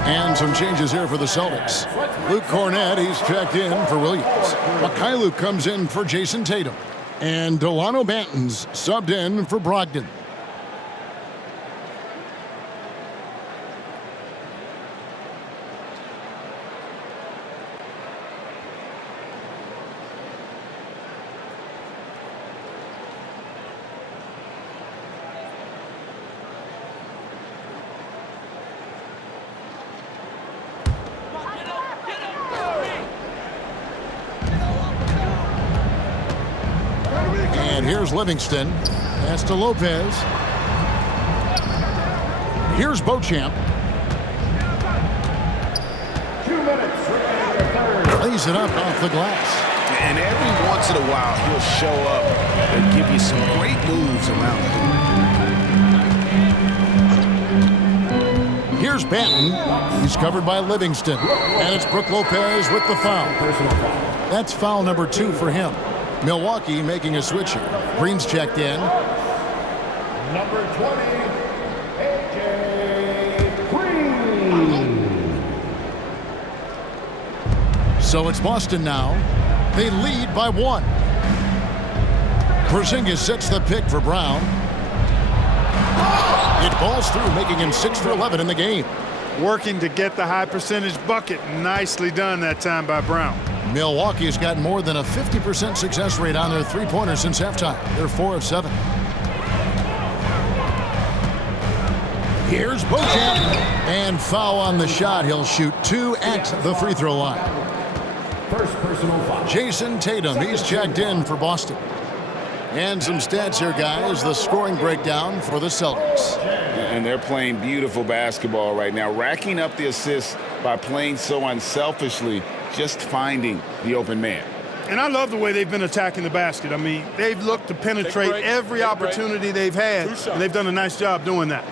And some changes here for the Celtics. Luke Cornett, he's checked in for Williams. Mikhailuk comes in for Jason Tatum. And Delano Banton's subbed in for Brogdon. And here's Livingston. Pass to Lopez. Here's Beauchamp. 2 minutes. Lays it up off the glass. And every once in a while, he'll show up and give you some great moves around the hoop. Here's Banton. He's covered by Livingston. And it's Brook Lopez with the foul. That's foul number 2 for him. Milwaukee making a switch here. Green's checked in. Number 20, A.J. So it's Boston now. They lead by 1. Porzingis sets the pick for Brown. It falls through, making him 6 for 11 in the game. Working to get the high percentage bucket. Nicely done that time by Brown. Milwaukee's got more than a 50% success rate on their three-pointers since halftime. They're 4 of 7. Here's Bojan. And foul on the shot. He'll shoot 2 at the free throw line. First personal foul. Jason Tatum, he's checked in for Boston. And some stats here, guys. The scoring breakdown for the Celtics. And they're playing beautiful basketball right now, racking up the assists by playing so unselfishly, just finding the open man. And I love the way they've been attacking the basket. I mean, they've looked to penetrate every opportunity they've had, and they've done a nice job doing that.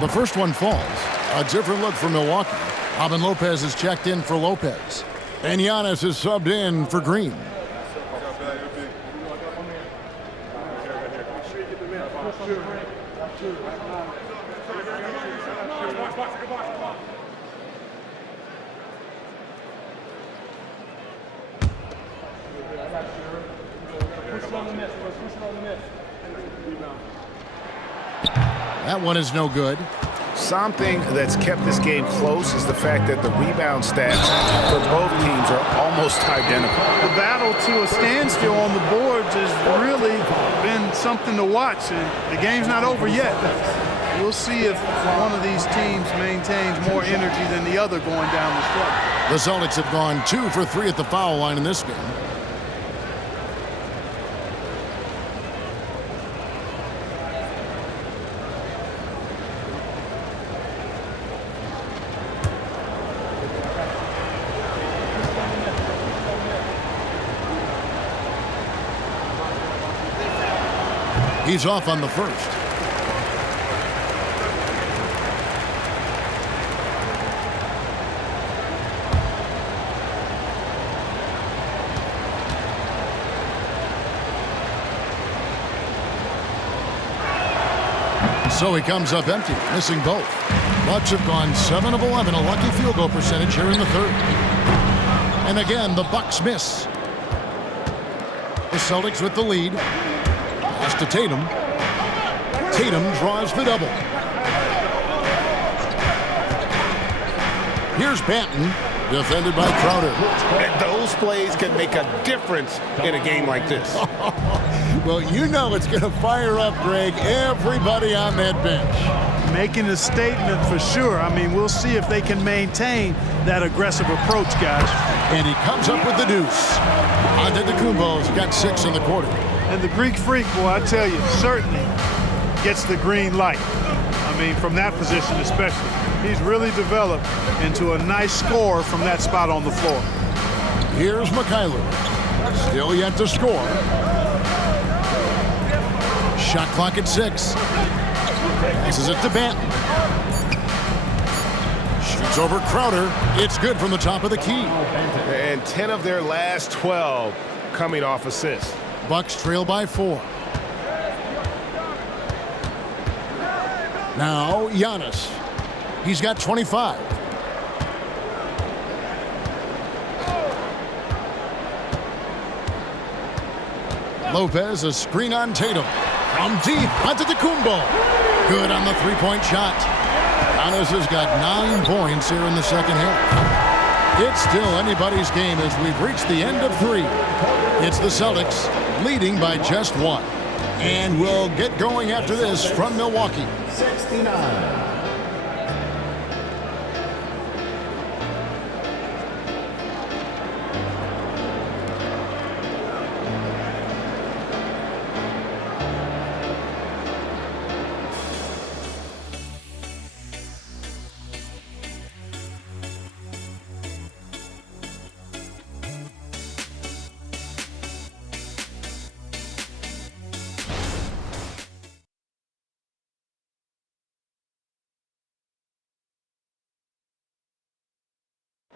The first one falls. A different look for Milwaukee. Robin Lopez is checked in for Lopez. And Giannis is subbed in for Green. That one is no good. Something that's kept this game close is the fact that the rebound stats for both teams are almost identical. The battle to a standstill on the boards has really been something to watch, and the game's not over yet. We'll see if one of these teams maintains more energy than the other going down the stretch. The Celtics have gone 2 for 3 at the foul line in this game. He's off on the first. So he comes up empty, missing both. Bucks have gone 7 of 11, a lucky field goal percentage here in the third. And again, the Bucks miss. The Celtics with the lead. Pass to Tatum. Tatum draws the double. Here's Banton, defended by Crowder. And those plays can make a difference in a game like this. Well, you know it's going to fire up, Greg, everybody on that bench. Making a statement for sure. I mean, we'll see if they can maintain that aggressive approach, guys. And he comes up with the deuce. Antetokounmpo's got 6 in the quarter. And the Greek Freak, boy, I tell you, certainly gets the green light. I mean, from that position especially. He's really developed into a nice scorer from that spot on the floor. Here's Mikhailu. Still yet to score. Shot clock at 6. Passes it to Banton. Shoots over Crowder. It's good from the top of the key. And 10 of their last 12 coming off assists. Bucks trail by 4. Now Giannis. He's got 25. Lopez, a screen on Tatum. From deep, Antetokounmpo. Good on the three-point shot. Giannis has got 9 points here in the second half. It's still anybody's game as we've reached the end of 3. It's the Celtics leading by just 1. And we'll get going after this from Milwaukee. 69.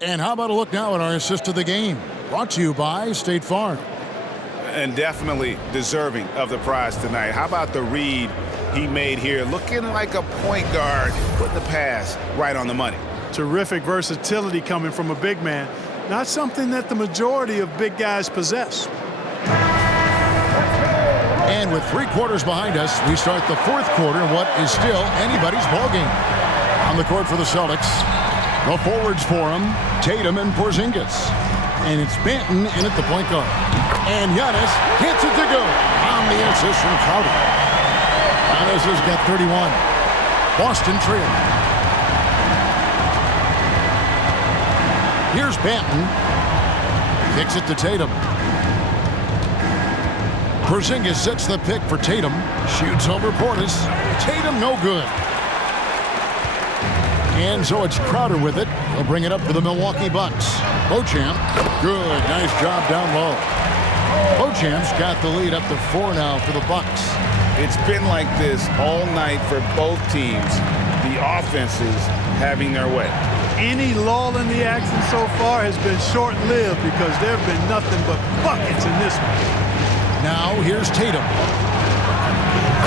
And how about a look now at our assist of the game? Brought to you by State Farm. And definitely deserving of the prize tonight. How about the read he made here? Looking like a point guard, putting the pass right on the money. Terrific versatility coming from a big man. Not something that the majority of big guys possess. And with 3 quarters behind us, we start the 4th quarter in what is still anybody's ballgame. On the court for the Celtics, the forwards for him, Tatum and Porzingis. And it's Banton in at the point guard. And Giannis hits it to go on the assist from Crowder. Giannis has got 31. Boston trail. Here's Banton. Kicks it to Tatum. Porzingis sets the pick for Tatum. Shoots over Portis. Tatum no good. And so it's Crowder with it. He'll bring it up for the Milwaukee Bucks. Beauchamp. Good. Nice job down low. Beauchamp's got the lead up to 4 now for the Bucks. It's been like this all night for both teams. The offenses having their way. Any lull in the action so far has been short-lived because there have been nothing but buckets in this one. Now here's Tatum.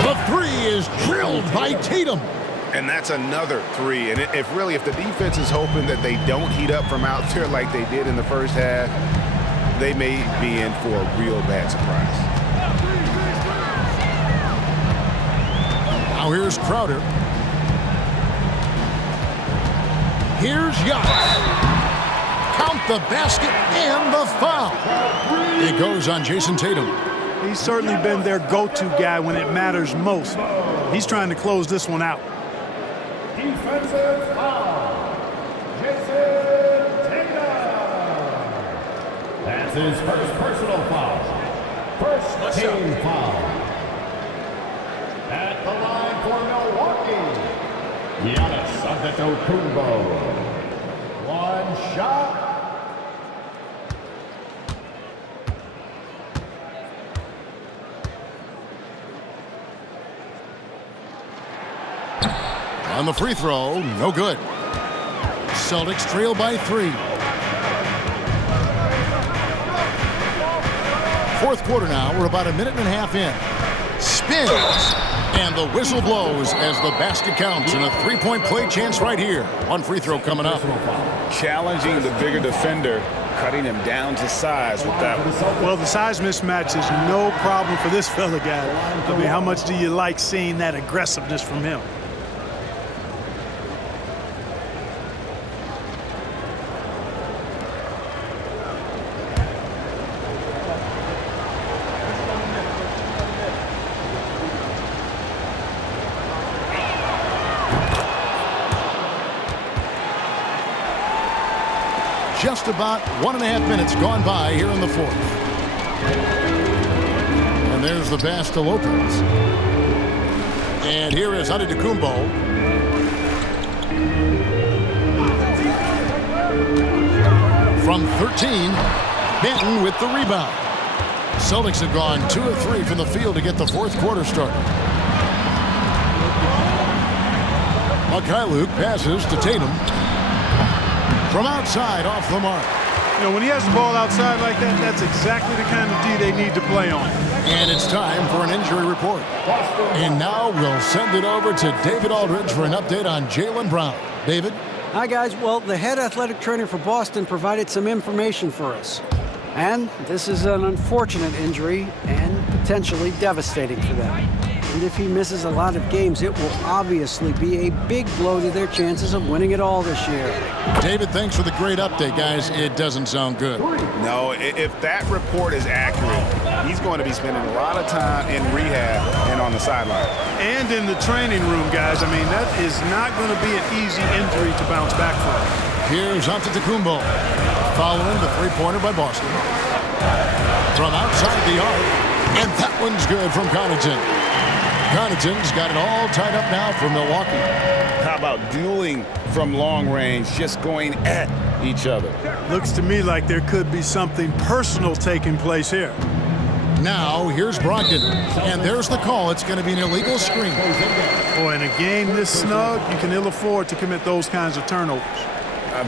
The 3 is drilled by Tatum. And that's another 3. And if the defense is hoping that they don't heat up from out there like they did in the first half, they may be in for a real bad surprise. Now here's Crowder. Here's Giannis. Count the basket and the foul. It goes on Jason Tatum. He's certainly been their go-to guy when it matters most. He's trying to close this one out. Defensive foul. Jason Tatum. That's his first personal foul. First team foul. At the line for Milwaukee, Giannis Antetokounmpo. One shot. On the free throw, no good. Celtics trail by 3. 4th quarter now. We're about a minute and a half in. Spins. And the whistle blows as the basket counts. And a 3-point play chance right here. One free throw coming up. Challenging the bigger defender, cutting him down to size with that one. Well, the size mismatch is no problem for this fella guy. I mean, how much do you like seeing that aggressiveness from him? Just about 1.5 minutes gone by here in the 4th. And there's the pass to Lopez. And here is Antetokounmpo. From 13, Banton with the rebound. Celtics have gone 2 of 3 from the field to get the 4th quarter started. Luke passes to Tatum. From outside, off the mark. You know, when he has the ball outside like that, that's exactly the kind of D they need to play on. And it's time for an injury report. And now we'll send it over to David Aldridge for an update on Jaylen Brown. David? Hi, guys. Well, the head athletic trainer for Boston provided some information for us. And this is an unfortunate injury and potentially devastating for them. And if he misses a lot of games, it will obviously be a big blow to their chances of winning it all this year. David, thanks for the great update, guys. It doesn't sound good. No, if that report is accurate, he's going to be spending a lot of time in rehab and on the sideline. And in the training room, guys. I mean, that is not going to be an easy injury to bounce back from. Here's Antetokounmpo following the three-pointer by Boston. From outside the arc, and that one's good from Connaughton. Connaughton's got it all tied up now for Milwaukee. How about dueling from long range, just going at each other? Looks to me like there could be something personal taking place here. Now, here's Brogdon, and there's the call. It's going to be an illegal screen. Boy, in a game this snug, you can ill afford to commit those kinds of turnovers.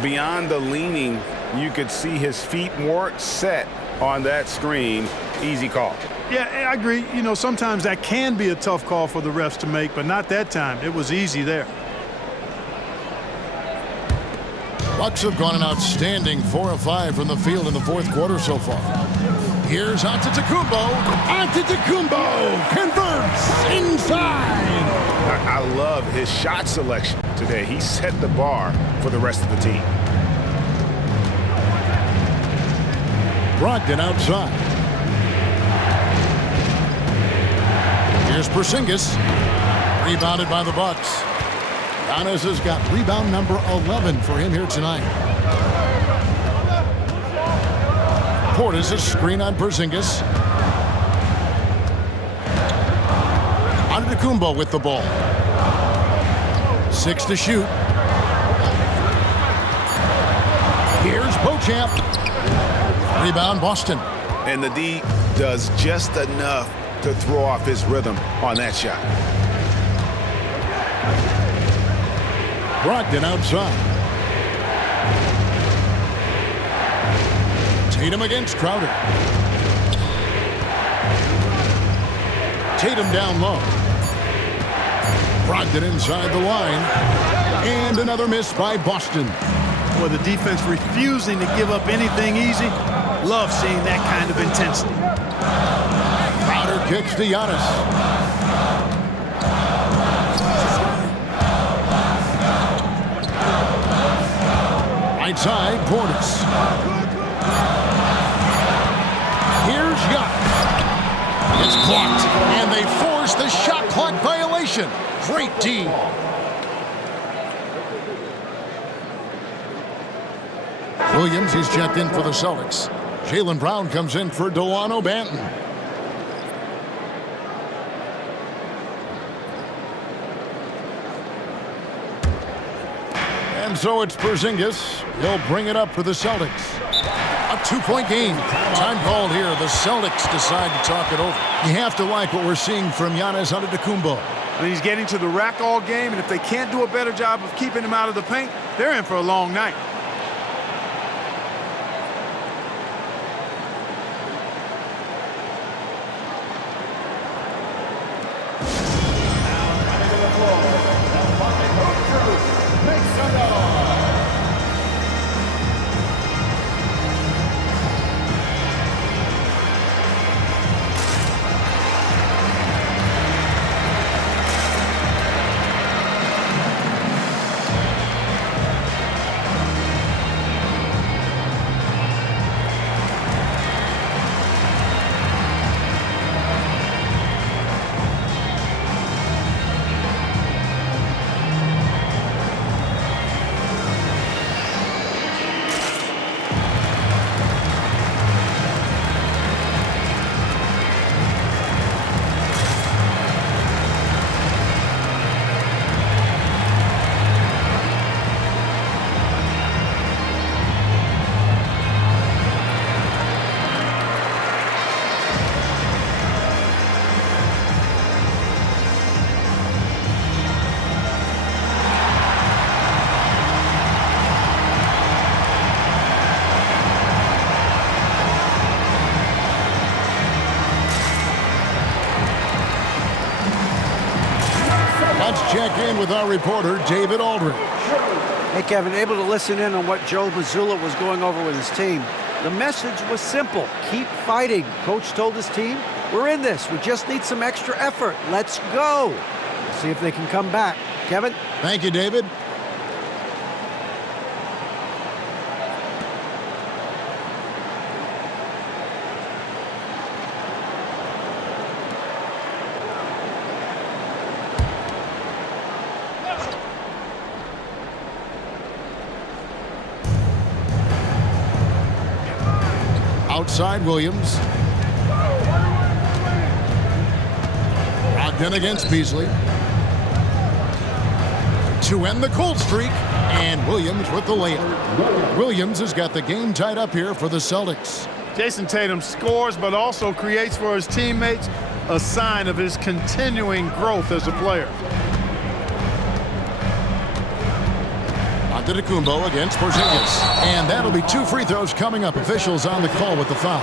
Beyond the leaning, You could see his feet more set on that screen. Easy call. Yeah, I agree. You know, sometimes that can be a tough call for the refs to make, but not that time. It was easy there. Bucks have gone an outstanding 4 of 5 from the field in the fourth quarter so far. Here's Antetokounmpo. Antetokounmpo converts inside. I love his shot selection today. He set the bar for the rest of the team. Brogdon outside. Here's Porzingis. Rebounded by the Bucks. Giannis has got rebound number 11 for him here tonight. Portis a screen on Porzingis. Antetokounmpo with the ball. 6 to shoot. Here's Beauchamp. Rebound Boston. And the D does just enough to throw off his rhythm on that shot. Brogdon outside. Tatum against Crowder. Tatum down low. Brogdon inside the line. And another miss by Boston. Well, the defense refusing to give up anything easy. Love seeing that kind of intensity. Crowder kicks to Giannis. Right side, Portis. Here's Giannis. It's clocked, and they force the shot clock violation. Great D. Williams, he's checked in for the Celtics. Jaylen Brown comes in for Delano Banton. And so it's Porzingis. He'll bring it up for the Celtics. A 2-point game. Time called here. The Celtics decide to talk it over. You have to like what we're seeing from Giannis Antetokounmpo. I mean, he's getting to the rack all game, and if they can't do a better job of keeping him out of the paint, they're in for a long night. Let's check in with our reporter, David Aldridge. Hey, Kevin, able to listen in on what Joe Mazzulla was going over with his team. The message was simple. Keep fighting. Coach told his team, we're in this. We just need some extra effort. Let's go. See if they can come back. Kevin? Thank you, David. Outside Williams. Brogdon against Beasley. To end the cold streak, and Williams with the layup. Williams has got the game tied up here for the Celtics. Jason Tatum scores, but also creates for his teammates, a sign of his continuing growth as a player. Antetokounmpo against Porzingis. And that'll be 2 free throws coming up. Officials on the call with the foul.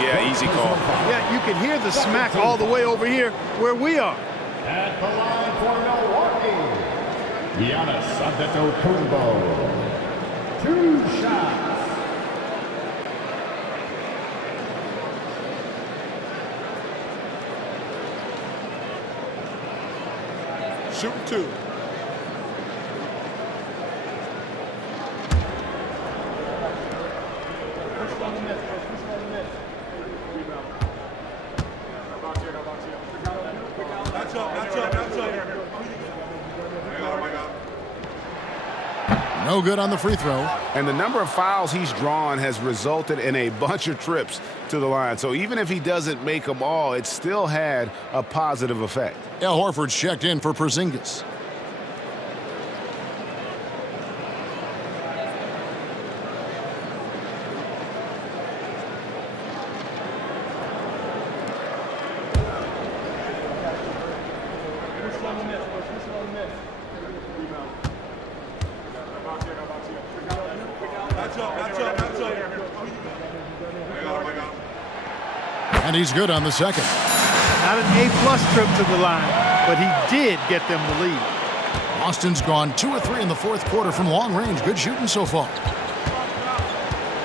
Yeah, easy call. Yeah, you can hear the smack all the way over here where we are. At the line for Milwaukee, Giannis Antetokounmpo. 2 shots. Shoot 2. No good on the free throw. And the number of fouls he's drawn has resulted in a bunch of trips to the line. So even if he doesn't make them all, it still had a positive effect. Al Horford's checked in for Porzingis. And he's good on the second. Not an A-plus trip to the line, but he did get them the lead. Boston's gone 2 of 3 in the fourth quarter from long range. Good shooting so far.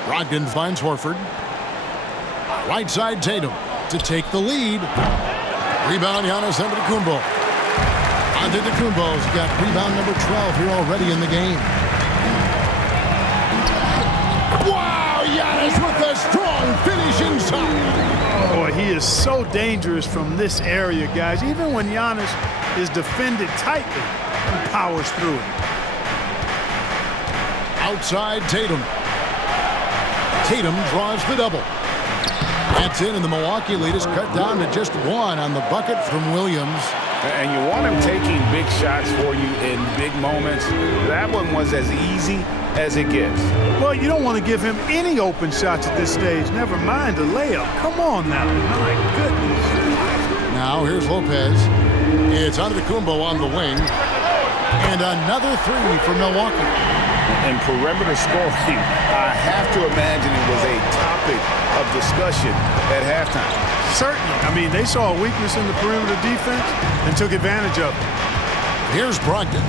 Brogdon finds Horford. Right side Tatum to take the lead. Rebound Giannis Antetokounmpo. Antetokounmpo's got rebound number 12 here already in the game. Wow, Giannis with a strong finish inside. Boy, he is so dangerous from this area, guys. Even when Giannis is defended tightly, he powers through it. Outside Tatum. Tatum draws the double. That's in, and the Milwaukee lead is cut down to just 1 on the bucket from Williams. And you want him taking big shots for you in big moments. That one was as easy as it gets. Well, you don't want to give him any open shots at this stage. Never mind a layup. Come on now. My goodness. Now here's Lopez. It's Antetokounmpo on the wing. And another 3 for Milwaukee. And perimeter scoring, I have to imagine it was a topic of discussion at halftime. Certainly. I mean, they saw a weakness in the perimeter defense and took advantage of it. Here's Brogdon.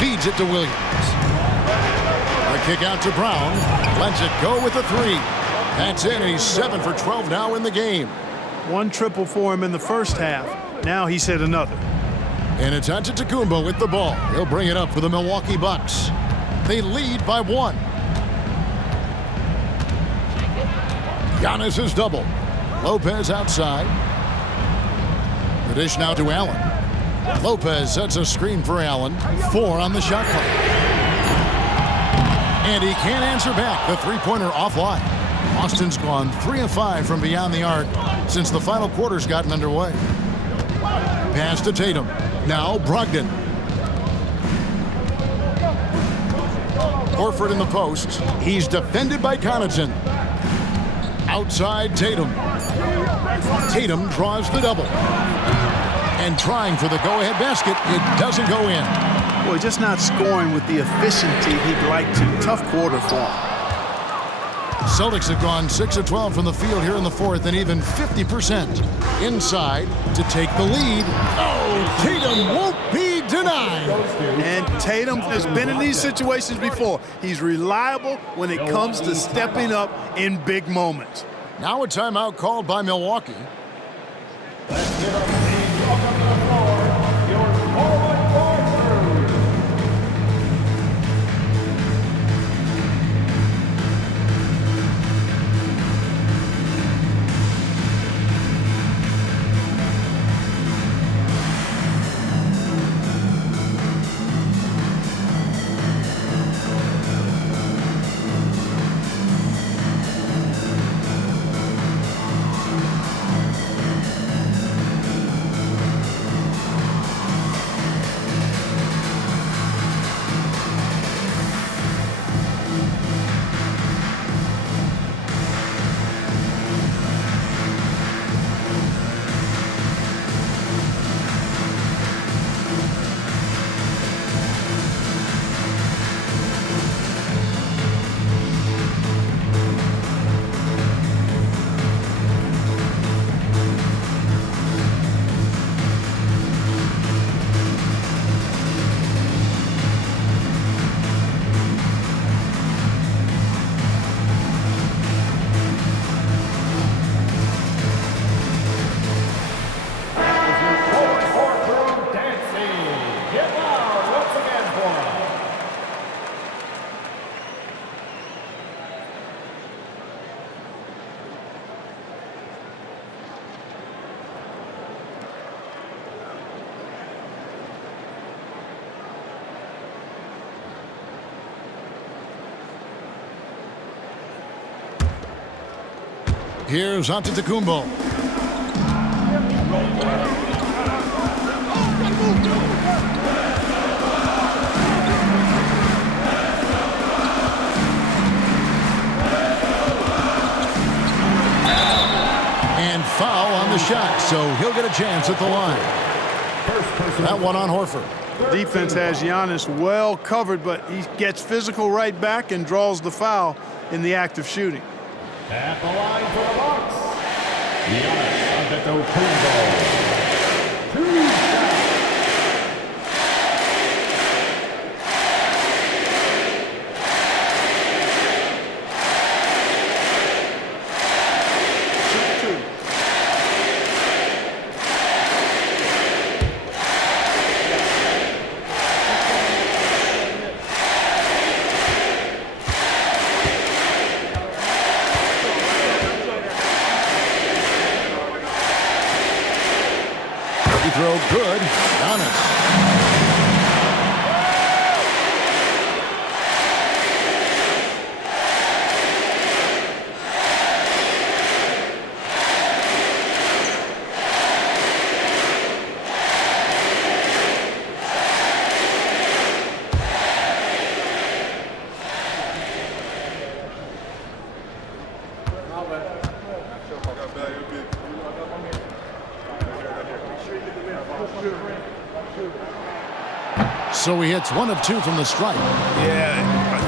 Feeds it to Williams. A kick out to Brown. Lets it go with a 3. That's in. He's 7 for 12 now in the game. 1 triple for him in the first half. Now he's hit another. And it's Antetokounmpo with the ball. He'll bring it up for the Milwaukee Bucks. They lead by 1. Giannis is double. Lopez outside. The dish now to Allen. Lopez sets a screen for Allen. 4 on the shot clock. And he can't answer back. The three-pointer offline. Boston's gone 3 of 5 from beyond the arc since the final quarter's gotten underway. Pass to Tatum. Now Brogdon. Horford in the post. He's defended by Connaughton. Outside Tatum. Tatum draws the double. And trying for the go-ahead basket. It doesn't go in. Boy, just not scoring with the efficiency he'd like to. Tough quarter for him. Celtics have gone 6 of 12 from the field here in the fourth and even 50% inside to take the lead. Oh, Tatum won't be denied. And Tatum has been in these situations before. He's reliable when it comes to stepping up in big moments. Now a timeout called by Milwaukee. Here's Antetokounmpo. And foul on the shot, so he'll get a chance at the line. That one on Horford. Defense has Giannis well covered, but he gets physical right back and draws the foul in the act of shooting. At the line for the Bucks, Giannis Antetokounmpo. Throw good. Giannis. So he hits 1 of 2 from the stripe. Yeah,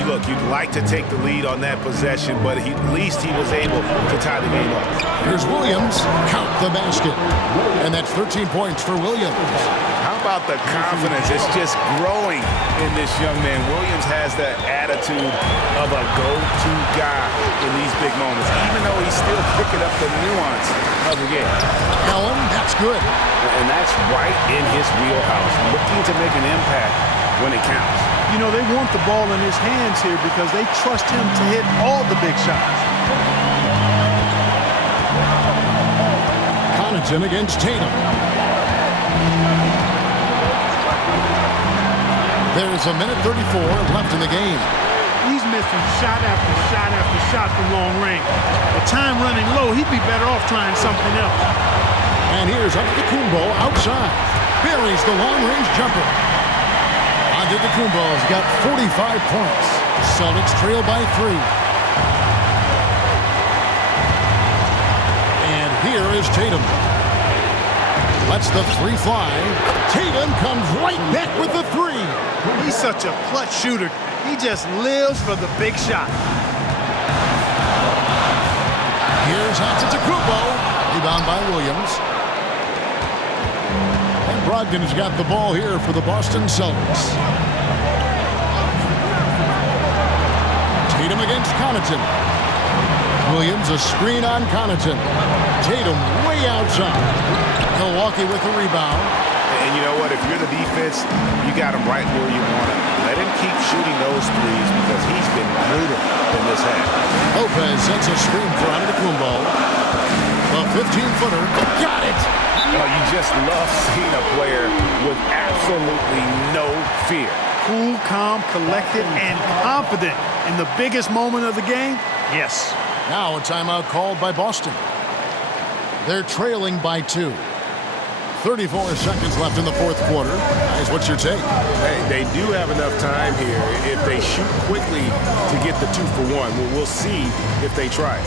look, you'd like to take the lead on that possession, but at least he was able to tie the game up. Here's Williams. Count the basket. And that's 13 points for Williams. How about the confidence? It's just growing in this young man. Williams has that attitude of a go-to guy in these big moments, even though he's still picking up the nuance of the game. Allen, that's good. And that's right in his wheelhouse, looking to make an impact when it counts. You know, they want the ball in his hands here because they trust him to hit all the big shots. Connaughton against Tatum. There's a minute 34 left in the game. He's missing shot after shot after shot from long range. With time running low, he'd be better off trying something else. And here's Antetokounmpo outside. Buries the long-range jumper. Antetokounmpo's got 45 points. Celtics trail by 3. And here is Tatum. Lets the 3 fly. Tatum comes right back with the 3. He's such a clutch shooter. He just lives for the big shot. Here's Antetokounmpo. Rebound by Williams. And Brogdon's got the ball here for the Boston Celtics. Tatum against Connaughton. Williams, a screen on Connaughton. Tatum way outside. Milwaukee with the rebound. And you know what? If you're the defense, you got him right where you want him. Let him keep shooting those threes because he's been brutal in this half. Lopez sends a screen for Antetokounmpo. The 15-footer. Got it! Oh, you just love seeing a player with absolutely no fear. Cool, calm, collected, and confident in the biggest moment of the game? Yes. Now a timeout called by Boston. They're trailing by 2. 34 seconds left in the fourth quarter. Guys, what's your take? Hey, they do have enough time here if they shoot quickly to get the 2 for 1. We'll see if they try it.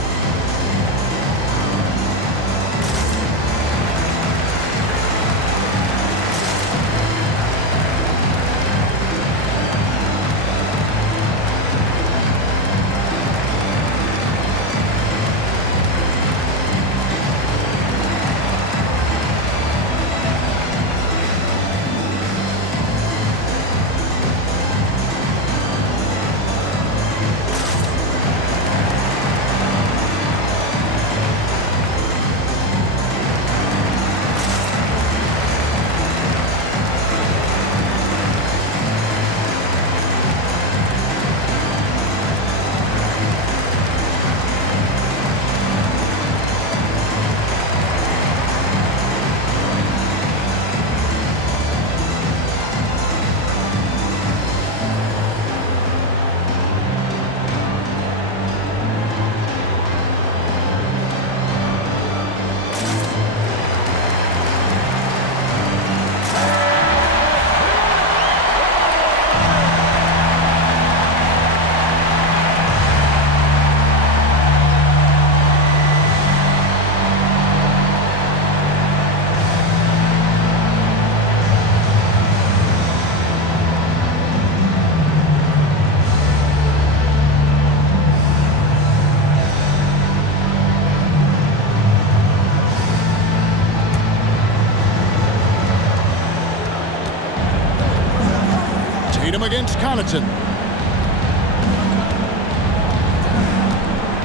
against Connaughton.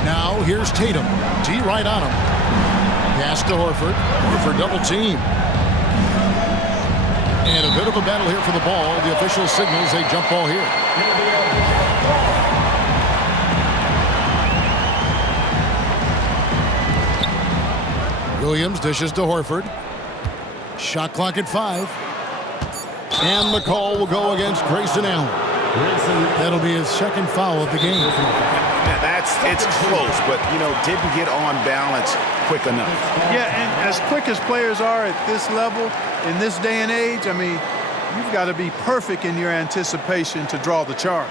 Now here's Tatum. G right on him. Pass to Horford. Horford double team. And a bit of a battle here for the ball. The official signals a jump ball here. Williams dishes to Horford. Shot clock at 5. And the call will go against Grayson Allen. That'll be his second foul of the game. It's close, but, didn't get on balance quick enough. Yeah, and as quick as players are at this level, in this day and age, I mean, you've got to be perfect in your anticipation to draw the charge.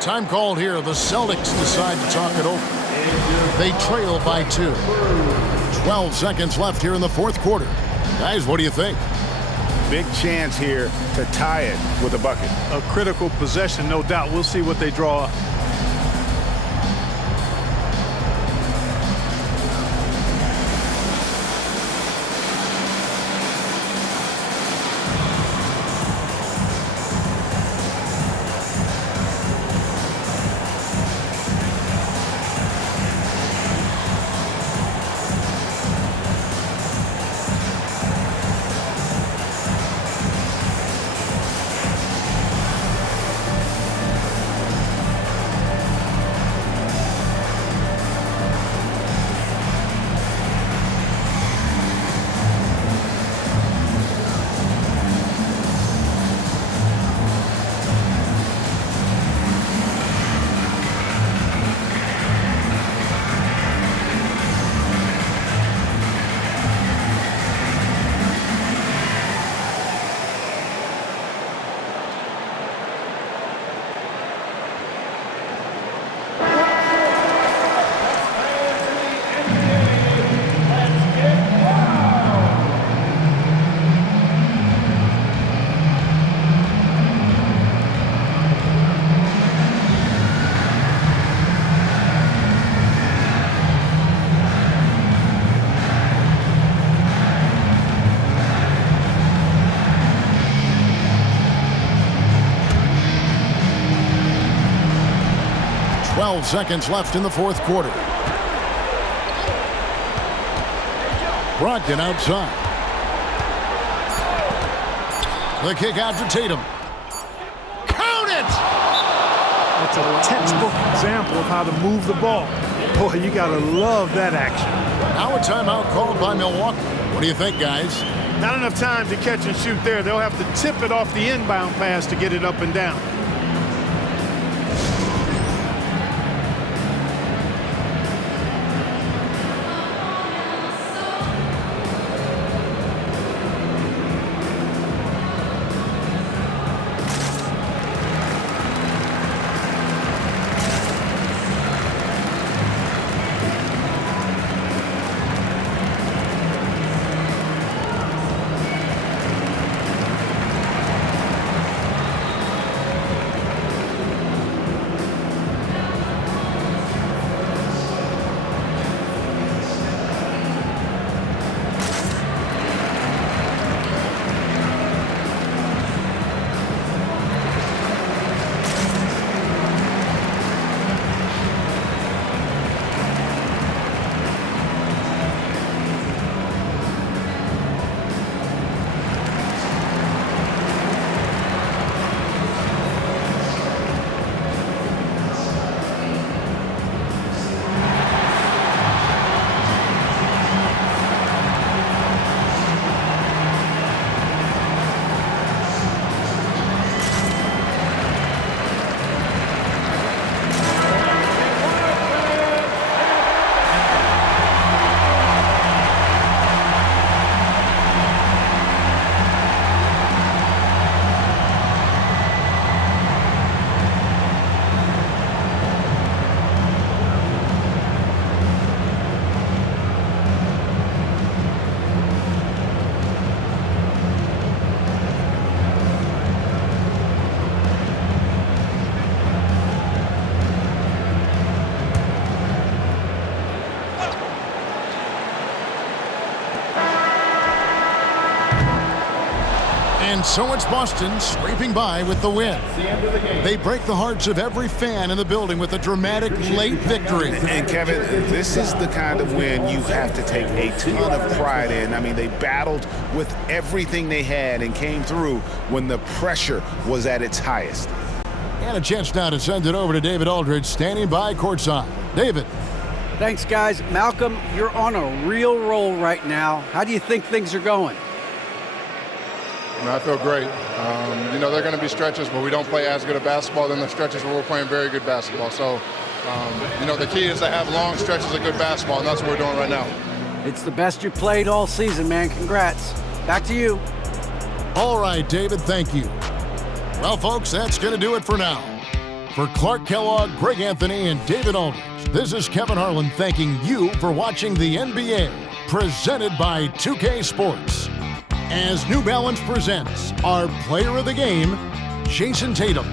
Time called here. The Celtics decide to talk it over. They trail by 2. 12 seconds left here in the fourth quarter. Guys, what do you think? Big chance here to tie it with a bucket. A critical possession, no doubt. We'll see what they draw up. Seconds left in the fourth quarter. Brogdon outside. The kick out to Tatum. Count it! That's a textbook example of how to move the ball. Boy, you got to love that action. Now a timeout called by Milwaukee. What do you think, guys? Not enough time to catch and shoot there. They'll have to tip it off the inbound pass to get it up and down. And so it's Boston scraping by with the win. They break the hearts of every fan in the building with a dramatic late victory. And Kevin, this is the kind of win you have to take a ton of pride in. I mean, they battled with everything they had and came through when the pressure was at its highest. And a chance now to send it over to David Aldridge, standing by courtside. David. Thanks, guys. Malcolm, you're on a real roll right now. How do you think things are going? I feel great. You know, there are going to be stretches where we don't play as good a basketball than the stretches where we're playing very good basketball. So, you know, the key is to have long stretches of good basketball, and that's what we're doing right now. It's the best you played all season, man. Congrats. Back to you. All right, David, thank you. Well, folks, that's going to do it for now. For Clark Kellogg, Greg Anthony, and David Aldridge, this is Kevin Harlan thanking you for watching the NBA, presented by 2K Sports. As New Balance presents our player of the game, Jason Tatum.